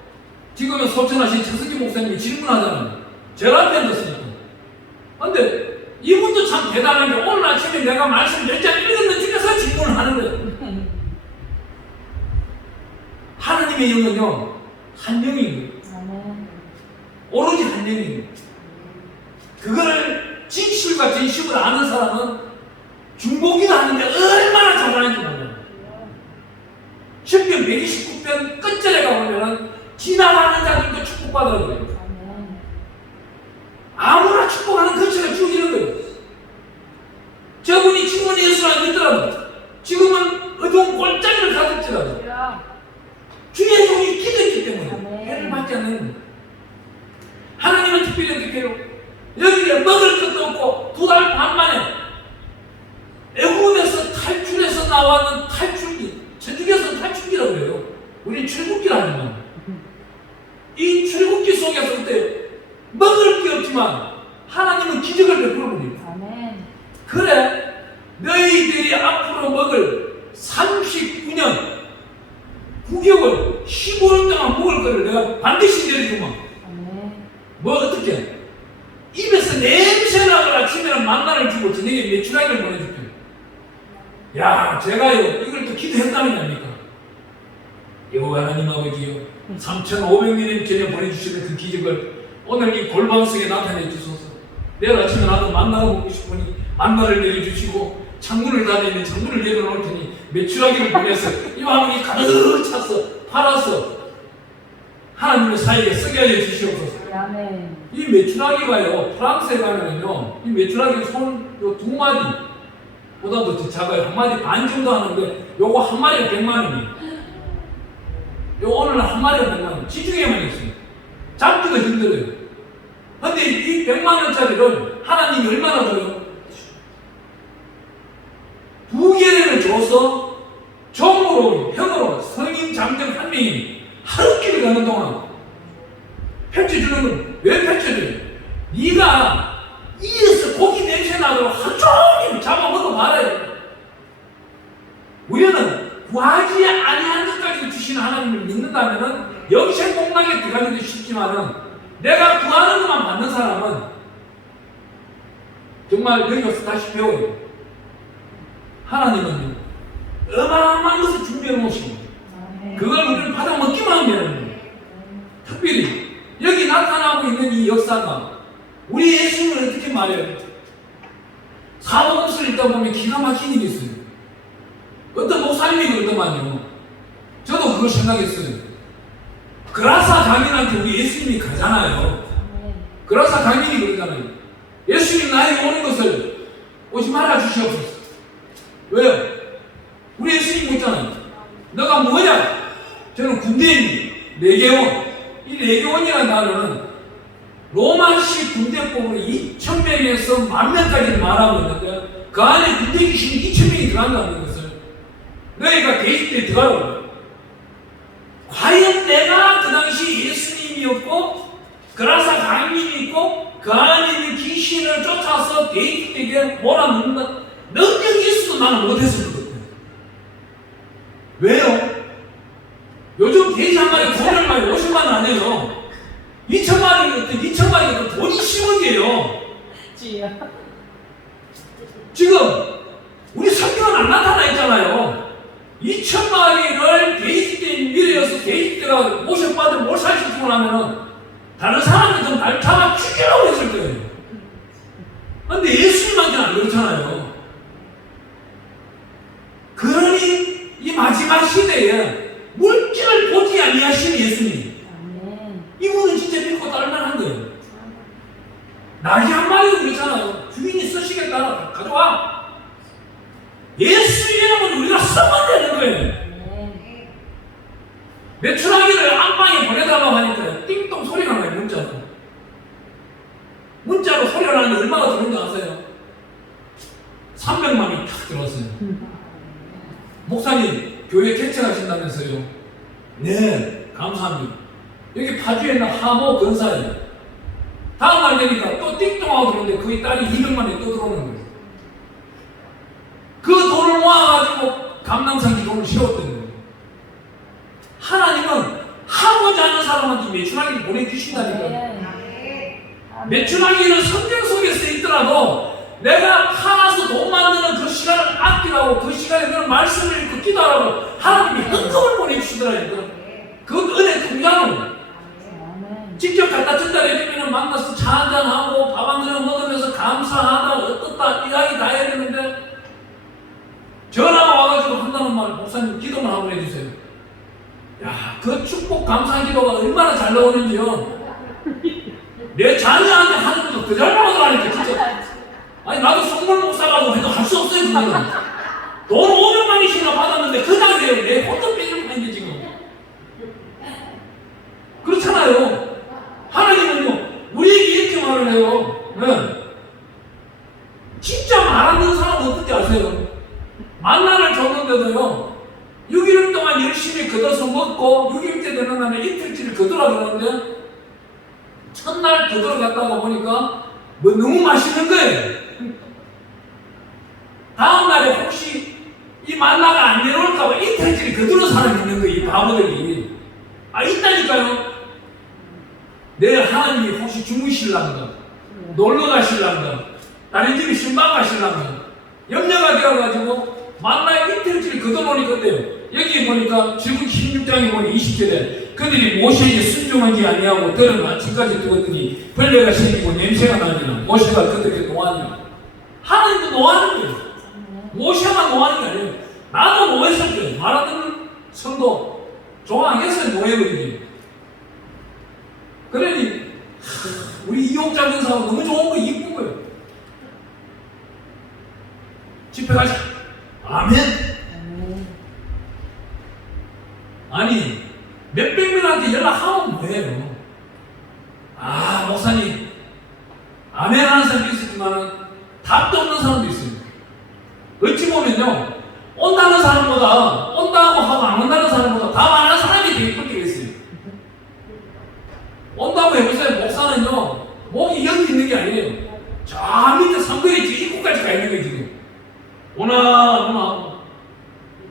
지금은 소천하신 최승기 목사님이 질문하잖아요. 제일 앞에 앉았으니까. 근데 이분도 참 대단한 게 오늘 아침에 내가 말씀 10장 읽었는 중에서 질문을 하는 거예요. 하나님의 영은요, 한 영이에요. 오로지 한 영이에요. 그걸 진실과 진심을 아는 사람은 중보기도 하는데 얼마나 잘하는지 몰라요. 신편 129편 끝절에 가보면은 지나가는 자들도 축복받아야 돼요. 아무나 축복하는 근처가 죽이는 거예요. 저분이 지금은 예수를 안 믿더라도 지금은 어두운 골짜기를 가졌지라도 주의 종이 기도했기 때문에 해를 받지 않는 거예요. 하나님은 특별히 어떻게 해요? 여기에 먹을 것도 없고 2달 반 만에 애굽에서 탈출해서 나왔는 탈출기, 천주교에서는 탈출기라고 그래요. 우리 출국기라는 말. 이 출국기 속에 하나님은 기적을 베풀어버립니다. 아멘. 그래, 너희들이 앞으로 먹을 39년 9개월 15년 동안 먹을 거를 내가 반드시 내려주마. 뭐 어떻게? 입에서 냄새 나걸 아침에는 만나를 주고 저녁에 메추라기를 보내줄게. 야, 제가요 이걸 또 기도했다는 게 아닙니까? 여호와 하나님 아버지요, 3,500년 전에 보내주시는 그 기적을 오늘 이 골방 속에 나타내 주소서. 내일 아침에 나도 만나를 먹고 싶으니 만나를 내려주시고, 창문을 닫아있는 창문을 내려놓을 테니 메추라기를 보내서 이 마음이 가득 차서 팔아서 하나님의 사이에 쓰게 하여 주시옵소서. 아멘. 이 메추라기가요, 프랑스에 가면은요, 이 메추라기 손 두 마디보다도 더 작아요. 한 마디 반 정도 하는데, 요거 한 마리가 100만 원이에요. 요 오늘 한 마리가 100만 원. 지중해만 있어요. 잡기도 힘들어요. 근데 이 100만 원짜리를 하나님이 얼마나 줘요? 2개를 줘서 종으로, 형으로, 성인, 장정 한 명이 하루길을 가는 동안 펼쳐주는 건 왜 펼쳐줘요? 네가 이에서 고기 냄새 나도록 하루 종일 잡아먹어 말아요. 우리는 구하지 아니한 것까지 주시는 하나님을 믿는다면 영생 복락에 들어가기도 쉽지만은, 내가 구하는 것만 받는 사람은 정말 여기 와서 다시 배워요. 하나님은 어마어마한 것을 준비해 놓으십니다. 그걸 우리는 받아 먹기만 하면 되는 거예요. 특별히 여기 나타나고 있는 이 역사가 우리 예수님을 어떻게 말해요? 사복음서를 읽다 보면 기가 막힌 일이 있어요. 어떤 목사님이 그러더만요. 저도 그걸 생각했어요. 그라사 장인한테 우리 예수님이 가잖아요. 그라사 장인이 그러잖아요. 예수님 나에게 오는 것을 오지 말아 주시옵소서. 왜요? 우리 예수님 묻잖아요. 너가 뭐냐? 저는 군대입니다. 레게온. 이 레게온이라는 단어는 로마식 군대법으로 2,000명에서 10,000명까지 말하고 있는데, 그 안에 군대 귀신이 2,000명이 들어간다는 것을 너희가 대입 때 들어가라고. 과연 내가 그 당시 예수님이었고 그라사 강림이 있고 그 안에 있는 귀신을 쫓아서 대입에게 몰아넣는다, 능력이 있어도 나는 못했을 것 같아요. 왜요? 요즘 돼지 한 마리 돈을 많이 50만 원 안 해요. 2천만 원이든 2천만 원이든 돈이 심은 게요. 지금 우리 성경은 안 나타나 있잖아요. 2천마리를 돼지떼 밀어서 돼지떼가 모셔받은 몰살시키고 나면은 다른 사람들은 날 잡아 죽이려고 했을 거예요. 근데 예수님한테는 안 그렇잖아요. 그러니 이 마지막 시대에 물질을 보지 아니하시는 예수님, 이분은 진짜 믿고 따를만한 거예요. 나귀 한 마리도 그렇잖아요. 주인이 쓰시겠다, 가져와. 예수 이름은 우리가 쓰면 되는 거예요. 메추라기를 안방에 보내달라고 하니까 띵동 소리가 나요. 문자로 소리가 나는데 얼마나 들었는지 아세요? 300만이 탁 들었어요. 목사님 교회 개척하신다면서요? 네, 감사합니다. 여기 파주에 있는 하모 근사예요. 다음 날 되니까 또 띵동하고 들어오는데 거의 딸이 200만이 또 들어오는 거예요. 그 돈을 모아가지고 감남산 기도를 세웠던 거예요. 하나님은 하고자 하는 사람한테 메추라기를 보내주신다니까요. 메추라기는 성경 속에 쓰여 있더라도 내가 팔아서 돈 만드는 그 시간을 아끼라고, 그 시간에 그런 말씀을 읽고 기도하라고 하나님이 헌금을 보내주시더라니까요. 그 은혜 통장으로 직접 갖다 준다 해주면 만나서 차 한잔하고 밥 한 그릇 먹으면서 감사하다 어떻다 이야기 다 해야 되는데, 전화가 와가지고 한다는 말, 목사님 기도만 한번 해주세요. 야, 그 축복 감사 기도가 얼마나 잘 나오는지요. 내 자녀한테 하는 것도 더 잘 나오더라니까 진짜. 아니 나도 선물 목사가지고 해도 할 수 없어요. 그거는 돈 500만원씩이나 받았는데 그 당시에 내 혼자 빼주는 건데 지금. 그렇잖아요. 하나님은요 우리에게 이렇게 말을 해요. 네. 진짜 말 안 듣는 사람은 어떻게 아세요? 만나를 줬는데도요 6일 동안 열심히 걷어서 먹고 6일째 되는 날에 이틀치를 걷으라 그러는데, 첫날 걷으러 갔다가 보니까 뭐 너무 맛있는 거예요. 다음날에 혹시 이 만나가 안 내려올까봐 이틀째 그대로 살아있는 거예요. 이 바보들이. 아, 있다니까요. 내일 하나님이 혹시 주무실란가, 놀러 가실란가, 다른 집에 신방 가실란가, 염려가 되어가지고 만나 이틀째 그대로 오니까 어때요? 여기 보니까 지금 16장에 보니 20절에 그들이 모세에게 순종하지 아니하고 들은 아침까지 뜨거더니 벌레가 생기고 냄새가 나니라. 모세가 그들에게 노하니라. 하나님도 노하는 거예요. 모세만 노하는 게 아니에요. 나도 노했을 거예요. 말하는 성도 좋아하겠어요. 노예거든요. 그러니 우리 이옥 장전사가 너무 좋은 거 이쁜 거예요. 집회 가자. 아멘. 아니 몇백 명한테 연락하면 뭐예요? 아, 목사님 아멘 하는 사람도 있었지만 답도 없는 사람도 있어요. 어찌 보면요, 온다는 사람보다, 온다고 하고 안 온다는 사람보다 답 안 하는 사람이 되게 큰 게 있어요. 온다고 해보세요. 목사는요, 목이 여기 있는 게 아니에요. 저 밑에 삼거리 저 입구까지 가 있는 거예요. 지금 오나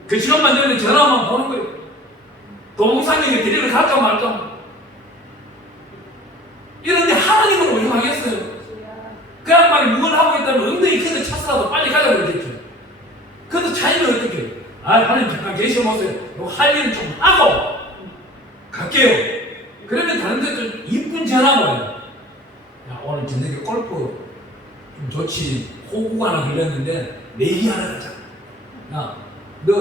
그 시간만 되면 전화만 보는 거예요. 도봉사님이 데리러 갈까 말까. 이런데 하나님은 왜 하겠어요? 그 양반이 뭘 하고 있다면 엉덩이 큰데 찼어도 빨리 가자 그러겠죠. 그래도 차이는 어떻게 해요? 아, 하나님 잠깐 계셔보세요. 할 일은 좀 하고 갈게요. 그러면 다른 데 좀 이쁜 전화가 와요. 야, 오늘 저녁에 골프 좀 좋지. 호구가 하나 걸렸는데 내기 하나 가자. 야, 너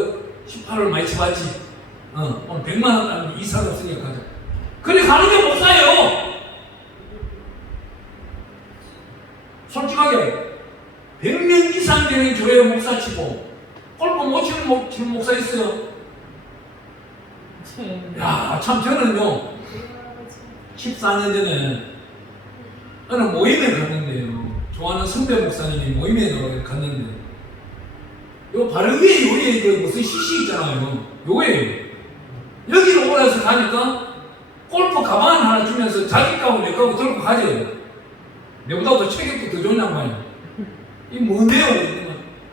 18월 많이 쳐봤지? 오늘 100만 원 따면 이상 없으니까 가자. 그래 가는 게 목사예요. 솔직하게 100명 이상 되는 교회 목사 치고 골프 못 치는 목사 있어요. 야, 참 저는요 14년 전에 어느 모임에 갔는데요. 좋아하는 선배 목사님이 모임에 갔는데 요 바로 위에 요에 그 무슨 CC 있잖아요. 요에 여기로 오라서 가니까 골프 가방 하나 주면서 자기 가고 내 가고 들고 가져요. 내보다 더 체격도 더 좋은 양반이야. 이 뭔데요?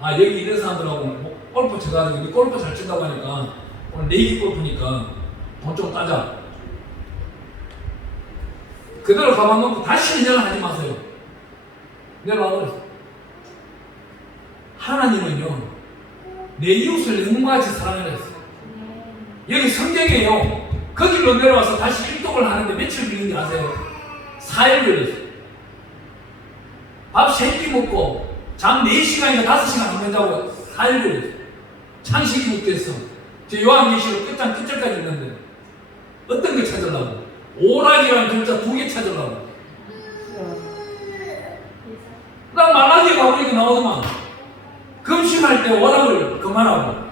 아, 여기 이런 사람들하고 골프 쳐가지고 골프 잘 친다고 하니까 오늘 내기 골프니까 돈 좀 따자. 그대로 가방 놓고 다시 연락하지 마세요. 내가 그랬어. 하나님은요 내 이웃을 눈같이 사랑을 했어. 여기 성경이에요. 거기로 내려와서 다시 일독을 하는데 며칠 걸린지 아세요? 4일 걸렸어요. 밥 3끼 먹고 잠 4시간이나 5시간 안 자고 4일 걸렸어요. 창식이 못됐어. 저 요한계시록 끝장 끝절까지 있는데 어떤 거 찾으려고? 오락이라는 글자 2개 찾으려고. 나 말라기에 가고 이렇게 나오더만 금식할 때 오락을 그만하고.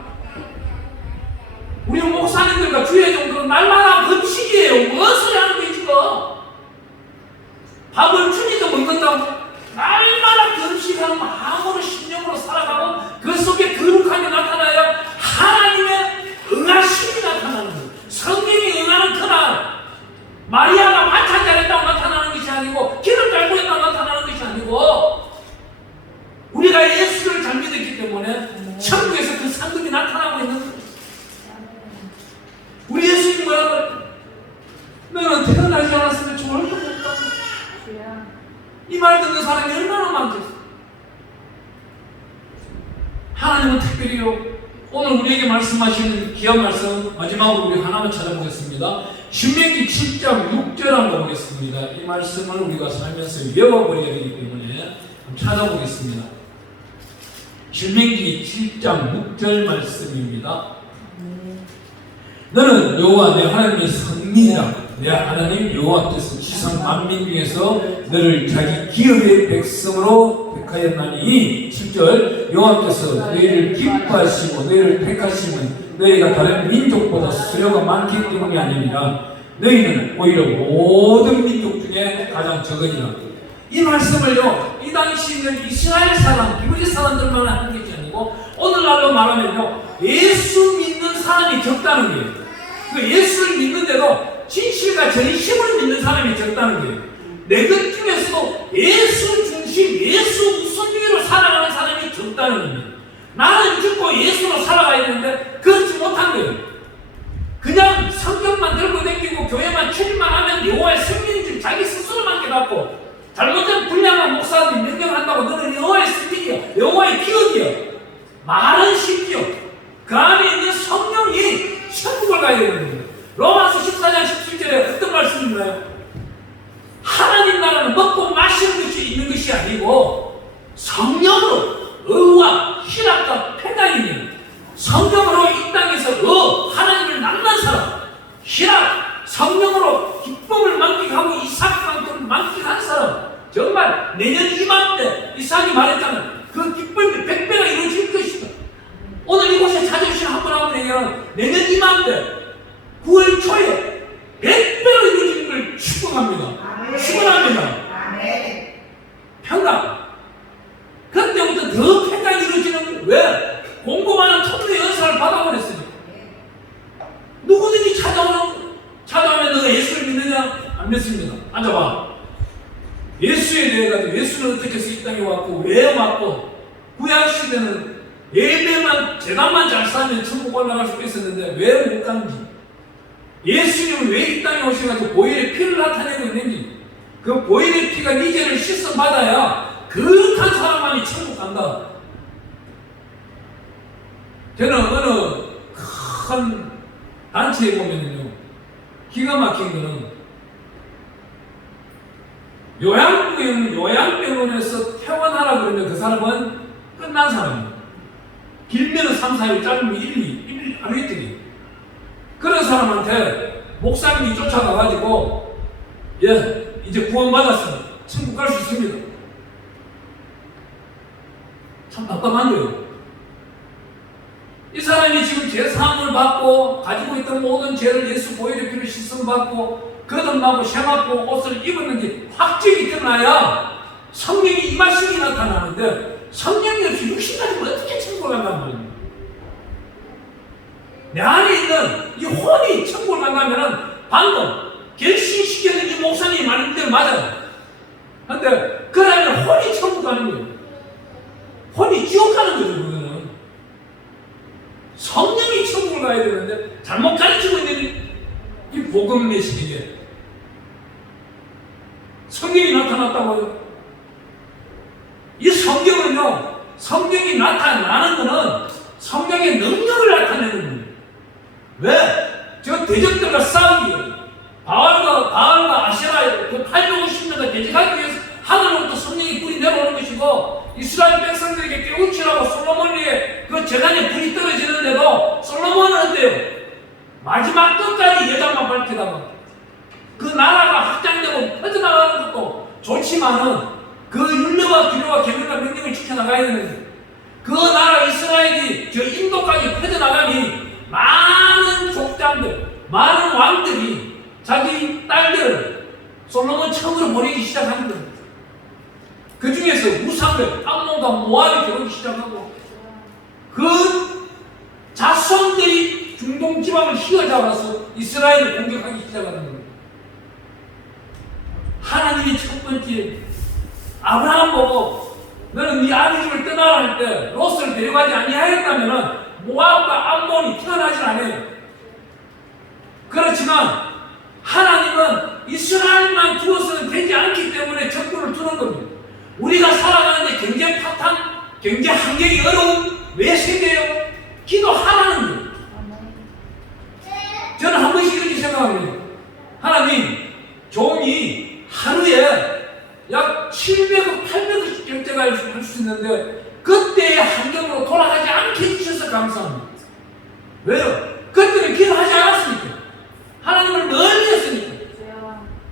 우리 목사님들과 주의 종들은 날마다 금식이에요. 무엇을 하는 거지 지금? 밥을 주니까 먹는다고 날마다 금식하는 마음으로 심령으로 살아가고 그 속에 거룩함이 나타나야 하나님의 응하심이 나타나는 거예요. 성령이 응하는 그날 마리아가 반찬 잘했다고 나타나는 것이 아니고 기름 잘 부었다고 나타나는 것이 아니고 우리가 예수를 잘 믿었기 때문에 천국에서 그 상급이 나타나고 있는 거예요. 우리 예수님 뭐라고? 너는 태어나지 않았으면 좋을 것 같다. 이 말 듣는 사람이 얼마나 많겠어. 하나님은 특별히요 오늘 우리에게 말씀하시는 귀한 말씀 마지막으로 우리 하나만 찾아보겠습니다. 신명기 7장 6절 한번 보겠습니다. 이 말씀을 우리가 살면서 외워버려야 되기 때문에 찾아보겠습니다. 신명기 7장 6절 말씀입니다. 너는 여호와 내 하나님의 성민이라. 내 하나님 여호와께서 지상 만민 중에서 너를 자기 기업의 백성으로 택하였나니 7절 여호와께서 너희를 기뻐하시고 너희를 택하심은 너희가 다른 민족보다 수요가 많기 때문이 아니니라. 너희는 오히려 모든 민족 중에 가장 적으니라. 이 말씀을요 이 당시 있는 이스라엘 사람, 이브리 사람들만 하는 것이 아니고 오늘날로 말하면요 예수 믿는 사람이 적다는 거예요. 그 예수를 믿는데도 진실과 전심을 믿는 사람이 적다는 거예요. 내 것 중에서도 예수 중 오직 예수 우선주의로 살아가는 사람이 적다는 겁니다. 나는 죽고 예수로 살아가야 되는데 그렇지 못한 거예요. 그냥 성경만 들고 다니고 교회만 출입만 하면 여호와의 승리인 줄 자기 스스로만 깨닫고 잘못된 불량한 목사들이 명령한다고 너는 여호와의 승리야, 여호와의 기업이야. 말은 쉽지요. 그 안에 있는 성령이 천국을 가야 되는 겁니다. 로마서 14장 17절에 어떤 말씀이 있나요? 하나님 나라는 먹고 마시는 것이 있는 것이 아니고 성령으로 의와 희락과 평강이니 성령으로 이 땅에서 하나님을 만난 사람, 희락, 성령으로 기쁨을 만끽하고 이삭만큼을 만끽한 사람, 정말 내년 이맘때 이삭이 말했다면 그 기쁨이 100배가 이루어질 것이다. 오늘 이곳에 찾아오신 한 분 한 분에게는 내년 이맘때 9월 초에 100배로 이루어지는 걸 축복합니다. 축원합니다. 평강. 그때부터 더 평강이 이루어지는 왜? 공부만한 통로 연설을 받아버렸으니까. 누구든지 찾아오면 너가 예수를 믿느냐? 안 믿습니다. 앉아봐. 예수에 대해 가지고 예수는 어떻게 해서 이 땅에 왔고 왜 왔고 구약시대는 예배만 제단만 잘 쌓으면 천국 올라갈 수 있었는데 왜 못 간지, 예수님은 왜 이 땅에 오셔가지고 보혈의 피를 나타내고 있는지, 그 보혈의 피가 네 죄를 씻어 받아야 거룩한 사람만이 천국 간다. 저는 어느 큰 단체에 보면요 기가 막힌 거는 요양병원에서 퇴원하라 그러면 그 사람은 끝난 사람이에요. 길면은 3, 4일, 짧으면 1, 하루 이틀이. 그런 사람한테 목사님이 쫓아가가지고 이제 구원받았습니다, 천국 갈 수 있습니다. 참 답답한 거예요. 이 사람이 지금 죄사함을 받고 가지고 있던 모든 죄를 예수 보혈의 피를 씻음받고 거듭나고 셔맞고 옷을 입었는지 확증이 드러나야 성령이 임하심이 나타나는데 성령이 없이 육신 가지고 어떻게 천국을 간단 말입니다. 내 안에 있는 이 혼이 천국을 간다면 방금 결심시켰는지 목사님이 말한 대로 맞아요. 근데 그러면 혼이 천국 가는 거예요. 혼이 지옥 가는 거죠. 그거는 성령이 천국을 가야 되는데 잘못 가르치고 있는 이 복음 메시지에 성경이 나타났다고요. 이 성경은요, 성경이 나타나는 것은 성령의 능력을 나타내는 겁니다. 왜? 저 대적들과 싸우기에 바알과 아세라 그 850년을 대적하기 위해서 하늘로부터 성령이 불이 내려오는 것이고 이스라엘 백성들에게 깨우치라고 솔로몬의 그 재단에 불이 떨어지는데도 솔로몬은 어때요? 마지막 끝까지 예장만 밝히다가 그 나라가 확장되고 퍼져나가는 것도 좋지만은 그 율법과 기료와 계명과 명령을 지켜나가야 되는데 그 나라 이스라엘이 저 인도까지 퍼져나가니 많은 족장들, 많은 왕들이 자기 딸들을 솔로몬 청으로 보내기 시작하는 겁니다. 그 중에서 우상들, 암몬과 모압이 들어오기 시작하고 그 자손들이 중동 지방을 휘어잡아서 이스라엘을 공격하기 시작하는 겁니다. 하나님이 첫 번째 아브라함 보고 너는 네 아비 집을 떠나라 할 때 롯을 데려가지 아니하였다면 모압과 암몬이 태어나질 않아요. 그렇지만 하나님은 이스라엘만 두어서는 되지 않기 때문에 적군을 두는 겁니다. 우리가 살아가는데 경제 파탄, 경제 환경이 어려운 왜 세대요? 기도하라는 거예요. 저는 한 번씩 이렇게 생각합니다. 하나님, 종이 하루에 약 700억, 800억씩 결제가 할 수 있는데 그때의 환경으로 돌아가지 않게 해주셔서 감사합니다. 왜요? 그때는 기도하지 않았으니까. 하나님을 멀리 했으니까.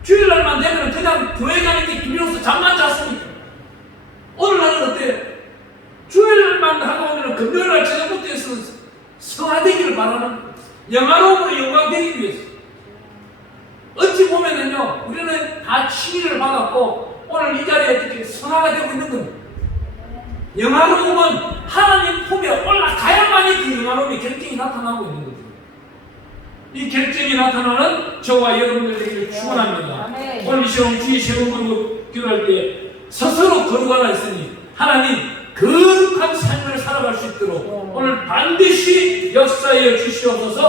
주일날만 되면 그냥 교회 가는 게 기미로서 잠만 잤으니까. 오늘날은 어때요? 주일날만 하고 오면 금요일날 저녁부터 해서 성화되기를 바라는 영화로움으로 영광되기 위해서. 어찌 보면은요, 우리는 다 치유를 받았고 오늘 이 자리에 어떻게 성화가 되고 있는 겁니다. 영화로움은 하나님 품에 올라가야만이 그 영화로움의 결정이 나타나고 있는 거죠. 이 결정이 나타나는 저와 여러분들에게 축원합니다. 오늘 이 시험 주의 세번 그리고 기도할 때 스스로 거룩하라 했으니 하나님 거룩한 삶을 살아갈 수 있도록 오늘 반드시 역사해 주시옵소서.